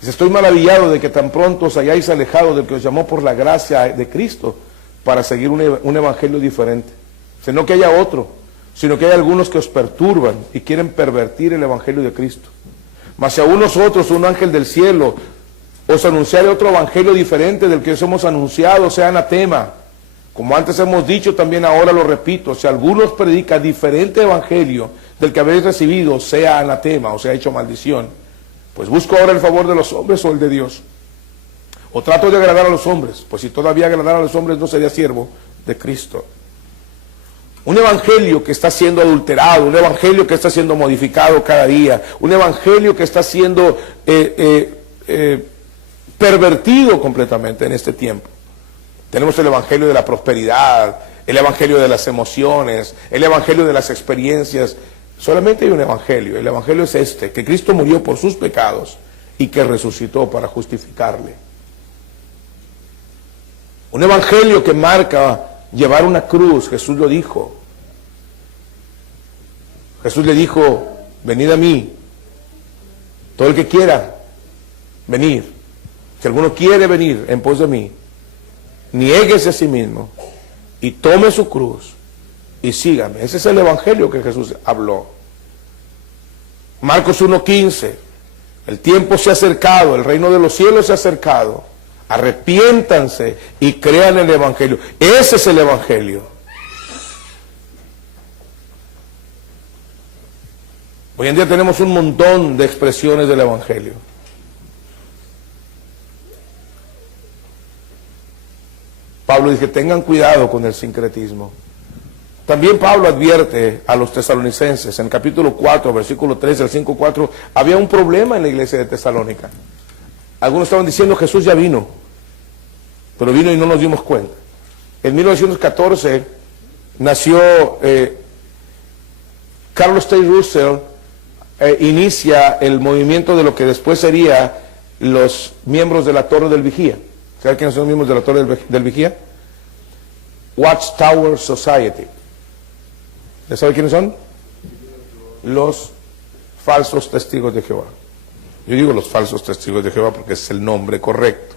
dice, estoy maravillado de que tan pronto os hayáis alejado del que os llamó por la gracia de Cristo para seguir un evangelio diferente. Dice, no que haya otro, sino que hay algunos que os perturban y quieren pervertir el evangelio de Cristo. Mas si aún nosotros, un ángel del cielo, os anunciare otro evangelio diferente del que os hemos anunciado, sea anatema. Como antes hemos dicho, también ahora lo repito, si alguno os predica diferente evangelio del que habéis recibido, sea anatema, o sea hecho maldición. Pues busco ahora el favor de los hombres o el de Dios. O trato de agradar a los hombres, pues si todavía agradara a los hombres no sería siervo de Cristo. Un evangelio que está siendo adulterado, un evangelio que está siendo modificado cada día, un evangelio que está siendo pervertido completamente en este tiempo. Tenemos el evangelio de la prosperidad, el evangelio de las emociones, el evangelio de las experiencias. Solamente hay un evangelio, el evangelio es este, que Cristo murió por sus pecados y que resucitó para justificarle. Un evangelio que marca llevar una cruz. Jesús lo dijo. Jesús le dijo, venid a mí, todo el que quiera venir. Si alguno quiere venir en pos de mí, niéguese a sí mismo y tome su cruz y sígame. Ese es el evangelio que Jesús habló. Marcos 1:15, el tiempo se ha acercado, el reino de los cielos se ha acercado. Arrepiéntanse y crean el evangelio. Ese es el evangelio. Hoy en día tenemos un montón de expresiones del evangelio. Pablo dice, tengan cuidado con el sincretismo. También Pablo advierte a los tesalonicenses, en capítulo 4, versículo 13 al 5:4, había un problema en la iglesia de Tesalónica. Algunos estaban diciendo, Jesús ya vino, pero vino y no nos dimos cuenta. En 1914 nació Carlos T. Russell, inicia el movimiento de lo que después sería los miembros de la Torre del Vigía. ¿Saben quiénes son los miembros de la Torre del Vigía? Watchtower Society. ¿Ya saben quiénes son? Los falsos testigos de Jehová. Yo digo los falsos testigos de Jehová porque es el nombre correcto.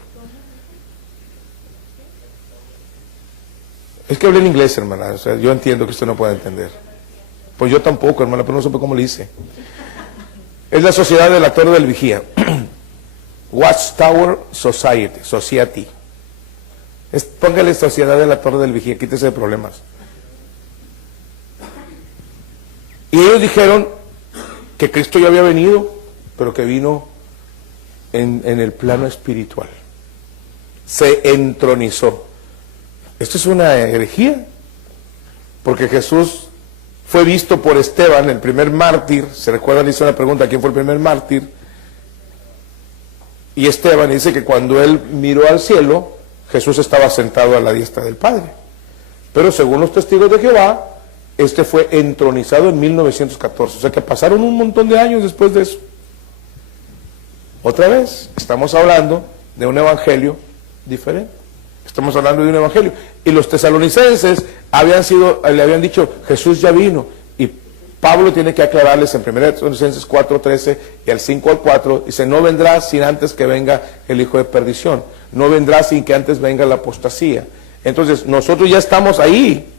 Es que hablé en inglés, hermana. O sea, yo entiendo que usted no puede entender. Pues yo tampoco, hermana, pero no supe cómo le hice. Es la sociedad de la Torre del Vigía. Watchtower Society. Póngale sociedad de la Torre del Vigía, quítese de problemas. Y ellos dijeron que Cristo ya había venido, pero que vino en el plano espiritual. Se entronizó. Esto es una herejía, porque Jesús fue visto por Esteban, el primer mártir. ¿Se recuerdan? Hizo una pregunta, ¿quién fue el primer mártir? Y Esteban dice que cuando él miró al cielo, Jesús estaba sentado a la diestra del Padre. Pero según los testigos de Jehová, este fue entronizado en 1914. O sea que pasaron un montón de años después de eso. Otra vez, estamos hablando de un evangelio diferente. Estamos hablando de un evangelio. Y los tesalonicenses le habían dicho, Jesús ya vino. Y Pablo tiene que aclararles en 1 Tesalonicenses 4:13 y al 5:4, dice, no vendrá sin antes que venga el hijo de perdición. No vendrá sin que antes venga la apostasía. Entonces, nosotros ya estamos ahí.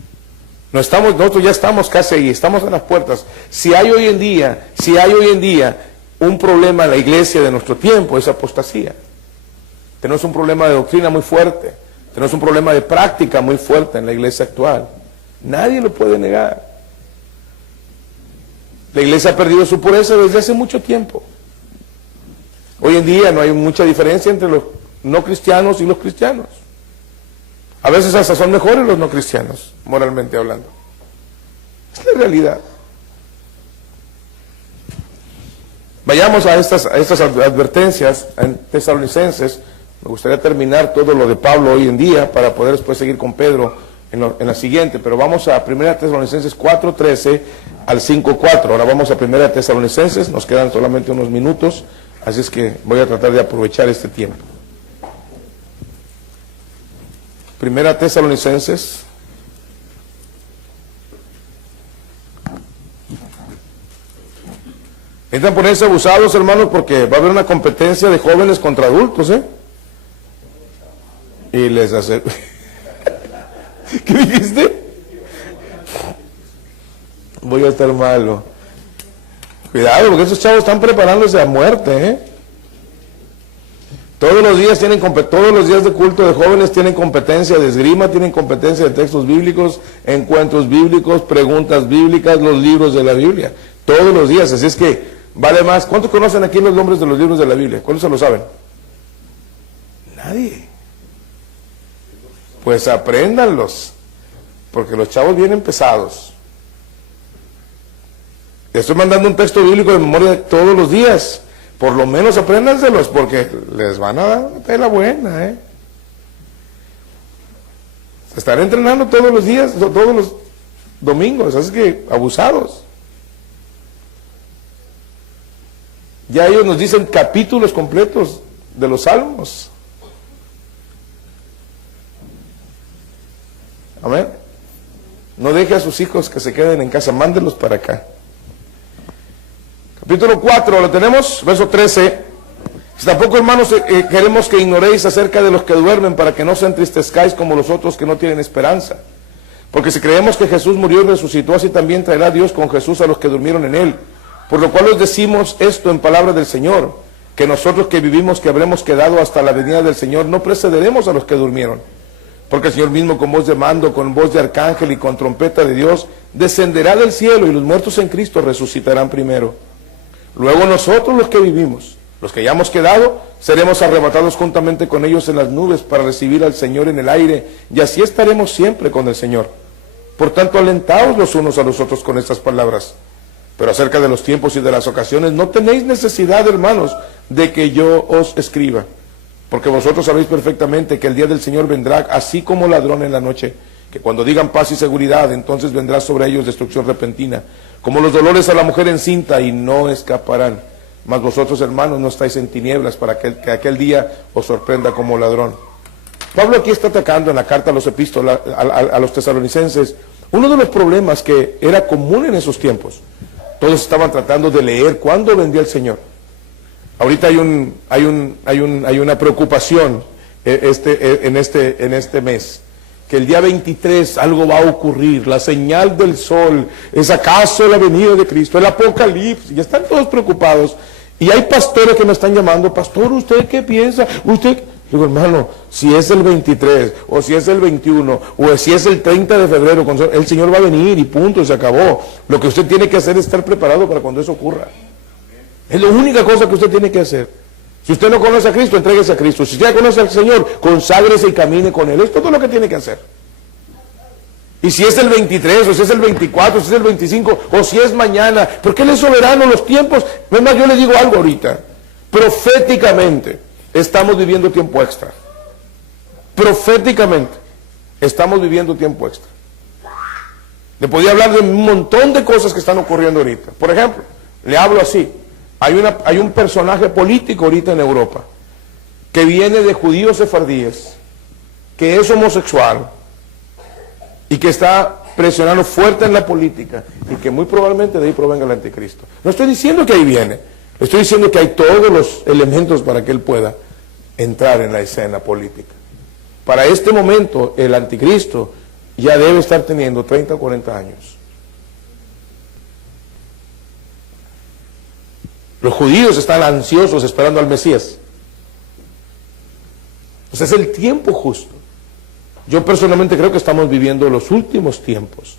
Nosotros ya estamos casi ahí, estamos en las puertas. Si hay hoy en día un problema en la iglesia de nuestro tiempo, es apostasía. Tenemos un problema de doctrina muy fuerte. Tenemos un problema de práctica muy fuerte en la iglesia actual. Nadie lo puede negar. La iglesia ha perdido su pureza desde hace mucho tiempo. Hoy en día no hay mucha diferencia entre los no cristianos y los cristianos. A veces hasta son mejores los no cristianos, moralmente hablando. Es la realidad. Vayamos a estas advertencias en Tesalonicenses. Me gustaría terminar todo lo de Pablo hoy en día para poder después seguir con Pedro en la siguiente. Pero vamos a 1 Tesalonicenses 4:13 al 5:4. Ahora vamos a 1 Tesalonicenses. Nos quedan solamente unos minutos. Así es que voy a tratar de aprovechar este tiempo. 1 Tesalonicenses. Necesitan ponerse abusados, hermanos, porque va a haber una competencia de jóvenes contra adultos, ¿eh? Y les hace... ¿Qué dijiste? voy a estar malo. Cuidado, porque esos chavos están preparándose a muerte, ¿eh? Todos los días todos los días de culto de jóvenes tienen competencia de esgrima, tienen competencia de textos bíblicos, encuentros bíblicos, preguntas bíblicas, los libros de la Biblia. Todos los días, así es que vale más. ¿Cuántos conocen aquí los nombres de los libros de la Biblia? ¿Cuántos se lo saben? Nadie. Pues apréndanlos, porque los chavos vienen pesados. Estoy mandando un texto bíblico de memoria todos los días. Por lo menos apréndanselos, porque les van a dar la buena, ¿eh? Se están entrenando todos los días, todos los domingos, así que abusados. Ya ellos nos dicen capítulos completos de los salmos. Amén. No deje a sus hijos que se queden en casa, mándenlos para acá. Capítulo 4, ¿lo tenemos? Verso 13. Tampoco, hermanos, queremos que ignoréis acerca de los que duermen, para que no se entristezcáis como los otros que no tienen esperanza. Porque si creemos que Jesús murió y resucitó, así también traerá Dios con Jesús a los que durmieron en él. Por lo cual os decimos esto en palabra del Señor, que nosotros que vivimos, que habremos quedado hasta la venida del Señor, no precederemos a los que durmieron. Porque el Señor mismo, con voz de mando, con voz de arcángel y con trompeta de Dios, descenderá del cielo, y los muertos en Cristo resucitarán primero. Luego nosotros, los que vivimos, los que ya hemos quedado, seremos arrebatados juntamente con ellos en las nubes para recibir al Señor en el aire, y así estaremos siempre con el Señor. Por tanto, alentaos los unos a los otros con estas palabras. Pero acerca de los tiempos y de las ocasiones, no tenéis necesidad, hermanos, de que yo os escriba. Porque vosotros sabéis perfectamente que el día del Señor vendrá así como ladrón en la noche, que cuando digan paz y seguridad, entonces vendrá sobre ellos destrucción repentina, como los dolores a la mujer encinta, y no escaparán. Mas vosotros, hermanos, no estáis en tinieblas, para que aquel día os sorprenda como ladrón. Pablo aquí está atacando en la carta a los epístolas, a los tesalonicenses, uno de los problemas que era común en esos tiempos. Todos estaban tratando de leer cuándo vendría el Señor. Ahorita hay una preocupación en este mes, que el día 23 algo va a ocurrir, la señal del sol, ¿es acaso la venida de Cristo, el apocalipsis? Y están todos preocupados, y hay pastores que me están llamando, pastor, ¿usted qué piensa? Usted, digo, hermano, si es el 23, o si es el 21, o si es el 30 de febrero, el Señor va a venir y punto, se acabó. Lo que usted tiene que hacer es estar preparado para cuando eso ocurra. Es la única cosa que usted tiene que hacer. Si usted no conoce a Cristo, entréguese a Cristo. Si usted ya conoce al Señor, conságrese y camine con Él. Es todo lo que tiene que hacer. Y si es el 23, o si es el 24, o si es el 25, o si es mañana, porque Él es soberano en los tiempos. Es más, yo le digo algo ahorita. Proféticamente, estamos viviendo tiempo extra. Proféticamente, estamos viviendo tiempo extra. Le podía hablar de un montón de cosas que están ocurriendo ahorita. Por ejemplo, le hablo así. Hay un personaje político ahorita en Europa que viene de judíos sefardíes, que es homosexual y que está presionando fuerte en la política y que muy probablemente de ahí provenga el anticristo. No estoy diciendo que ahí viene, estoy diciendo que hay todos los elementos para que él pueda entrar en la escena política. Para este momento el anticristo ya debe estar teniendo 30 o 40 años. Los judíos están ansiosos esperando al Mesías. Entonces es el tiempo justo. Yo personalmente creo que estamos viviendo los últimos tiempos.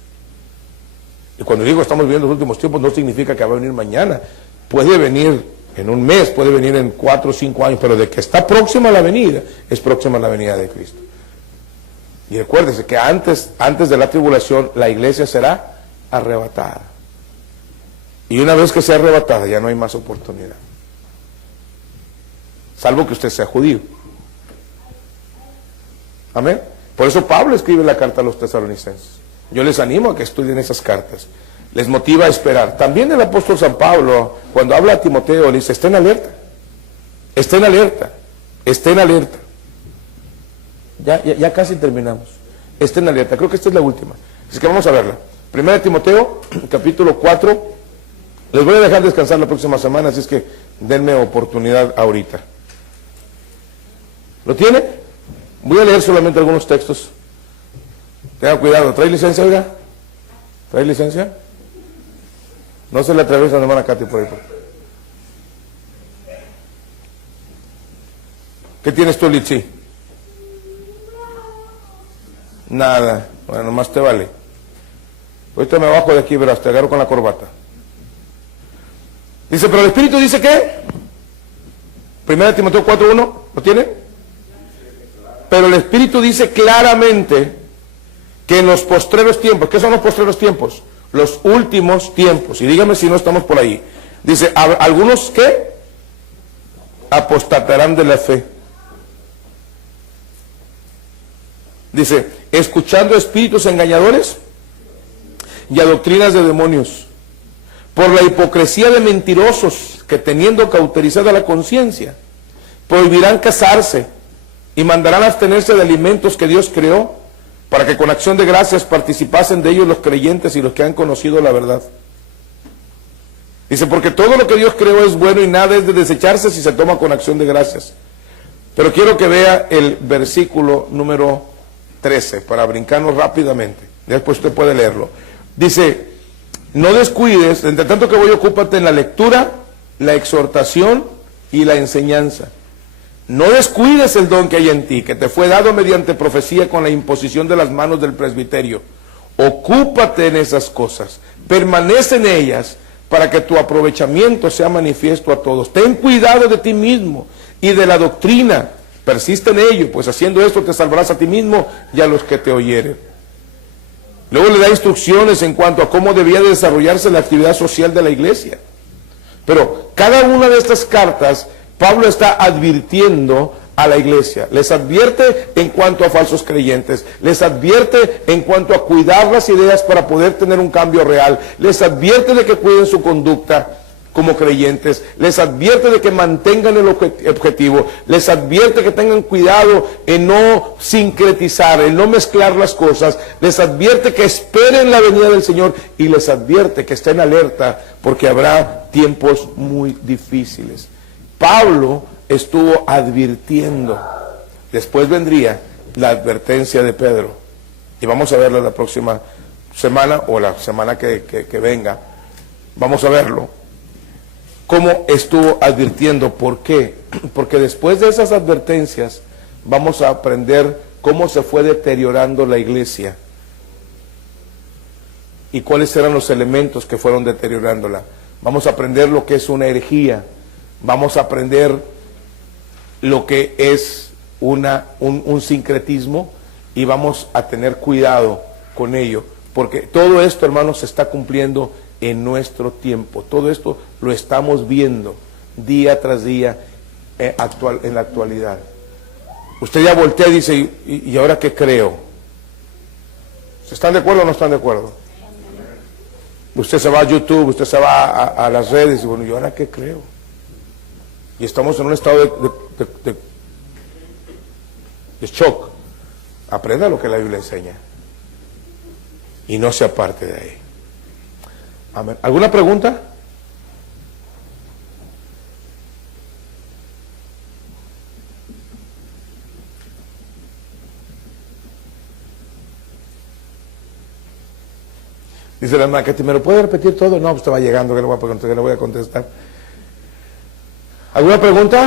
Y cuando digo estamos viviendo los últimos tiempos, no significa que va a venir mañana. Puede venir en un mes, puede venir en 4 o 5 años, pero de que está próxima la venida, es próxima la venida de Cristo. Y recuérdense que antes de la tribulación, la iglesia será arrebatada. Y una vez que sea arrebatada, ya no hay más oportunidad. Salvo que usted sea judío. Amén. Por eso Pablo escribe la carta a los tesalonicenses. Yo les animo a que estudien esas cartas. Les motiva a esperar. También el apóstol San Pablo, cuando habla a Timoteo, le dice, estén alerta. Estén alerta. Estén alerta. Ya casi terminamos. Estén alerta. Creo que esta es la última. Así que vamos a verla. 1 Timoteo, capítulo 4. Les voy a dejar descansar la próxima semana, así es que denme oportunidad ahorita. ¿Lo tiene? Voy a leer solamente algunos textos. Tengan cuidado. ¿Trae licencia, oiga? ¿Trae licencia? No se le atraviesa a la hermana Katy por ahí. ¿Qué tienes tú, Litsi? Nada. Bueno, nomás te vale. Ahorita me bajo de aquí, verás, te agarro con la corbata. Dice, pero el Espíritu dice ¿qué? 1 Timoteo 4:1, ¿lo tiene? Pero el Espíritu dice claramente que en los postreros tiempos, ¿qué son los postreros tiempos? Los últimos tiempos. Y dígame si no estamos por ahí. Dice, algunos ¿qué? Apostatarán de la fe. Dice, escuchando espíritus engañadores y a doctrinas de demonios, por la hipocresía de mentirosos que teniendo cauterizada la conciencia, prohibirán casarse y mandarán abstenerse de alimentos que Dios creó, para que con acción de gracias participasen de ellos los creyentes y los que han conocido la verdad. Dice, porque todo lo que Dios creó es bueno y nada es de desecharse si se toma con acción de gracias. Pero quiero que vea el versículo número 13, para brincarnos rápidamente. Después usted puede leerlo. Dice, no descuides, entre tanto que voy, ocúpate en la lectura, la exhortación y la enseñanza. No descuides el don que hay en ti, que te fue dado mediante profecía con la imposición de las manos del presbiterio. Ocúpate en esas cosas, permanece en ellas, para que tu aprovechamiento sea manifiesto a todos. Ten cuidado de ti mismo y de la doctrina, persiste en ello, pues haciendo esto te salvarás a ti mismo y a los que te oyeren. Luego le da instrucciones en cuanto a cómo debía de desarrollarse la actividad social de la iglesia. Pero cada una de estas cartas, Pablo está advirtiendo a la iglesia. Les advierte en cuanto a falsos creyentes, les advierte en cuanto a cuidar las ideas para poder tener un cambio real, les advierte de que cuiden su conducta como creyentes, les advierte de que mantengan el objetivo, les advierte que tengan cuidado en no sincretizar, en no mezclar las cosas, les advierte que esperen la venida del Señor y les advierte que estén alerta porque habrá tiempos muy difíciles. Pablo estuvo advirtiendo. Después vendría la advertencia de Pedro. Y vamos a verlo la próxima semana o la semana que venga. Vamos a verlo. Cómo estuvo advirtiendo. ¿Por qué? Porque después de esas advertencias vamos a aprender cómo se fue deteriorando la iglesia. Y cuáles eran los elementos que fueron deteriorándola. Vamos a aprender lo que es una herejía. Vamos a aprender lo que es un sincretismo y vamos a tener cuidado con ello, porque todo esto, hermanos, se está cumpliendo en nuestro tiempo. Todo esto lo estamos viendo día tras día en la actualidad. Usted ya voltea y dice, ¿y ahora qué creo? ¿Están de acuerdo o no están de acuerdo? Usted se va a YouTube, usted se va a las redes y bueno, ¿y ahora qué creo? Y estamos en un estado de shock. Aprenda lo que la Biblia enseña y no se aparte de ahí. Amén. ¿Alguna pregunta? Dice la hermana Katy, ¿me lo puede repetir todo? No, pues estaba llegando, que le voy a contestar. ¿Alguna pregunta?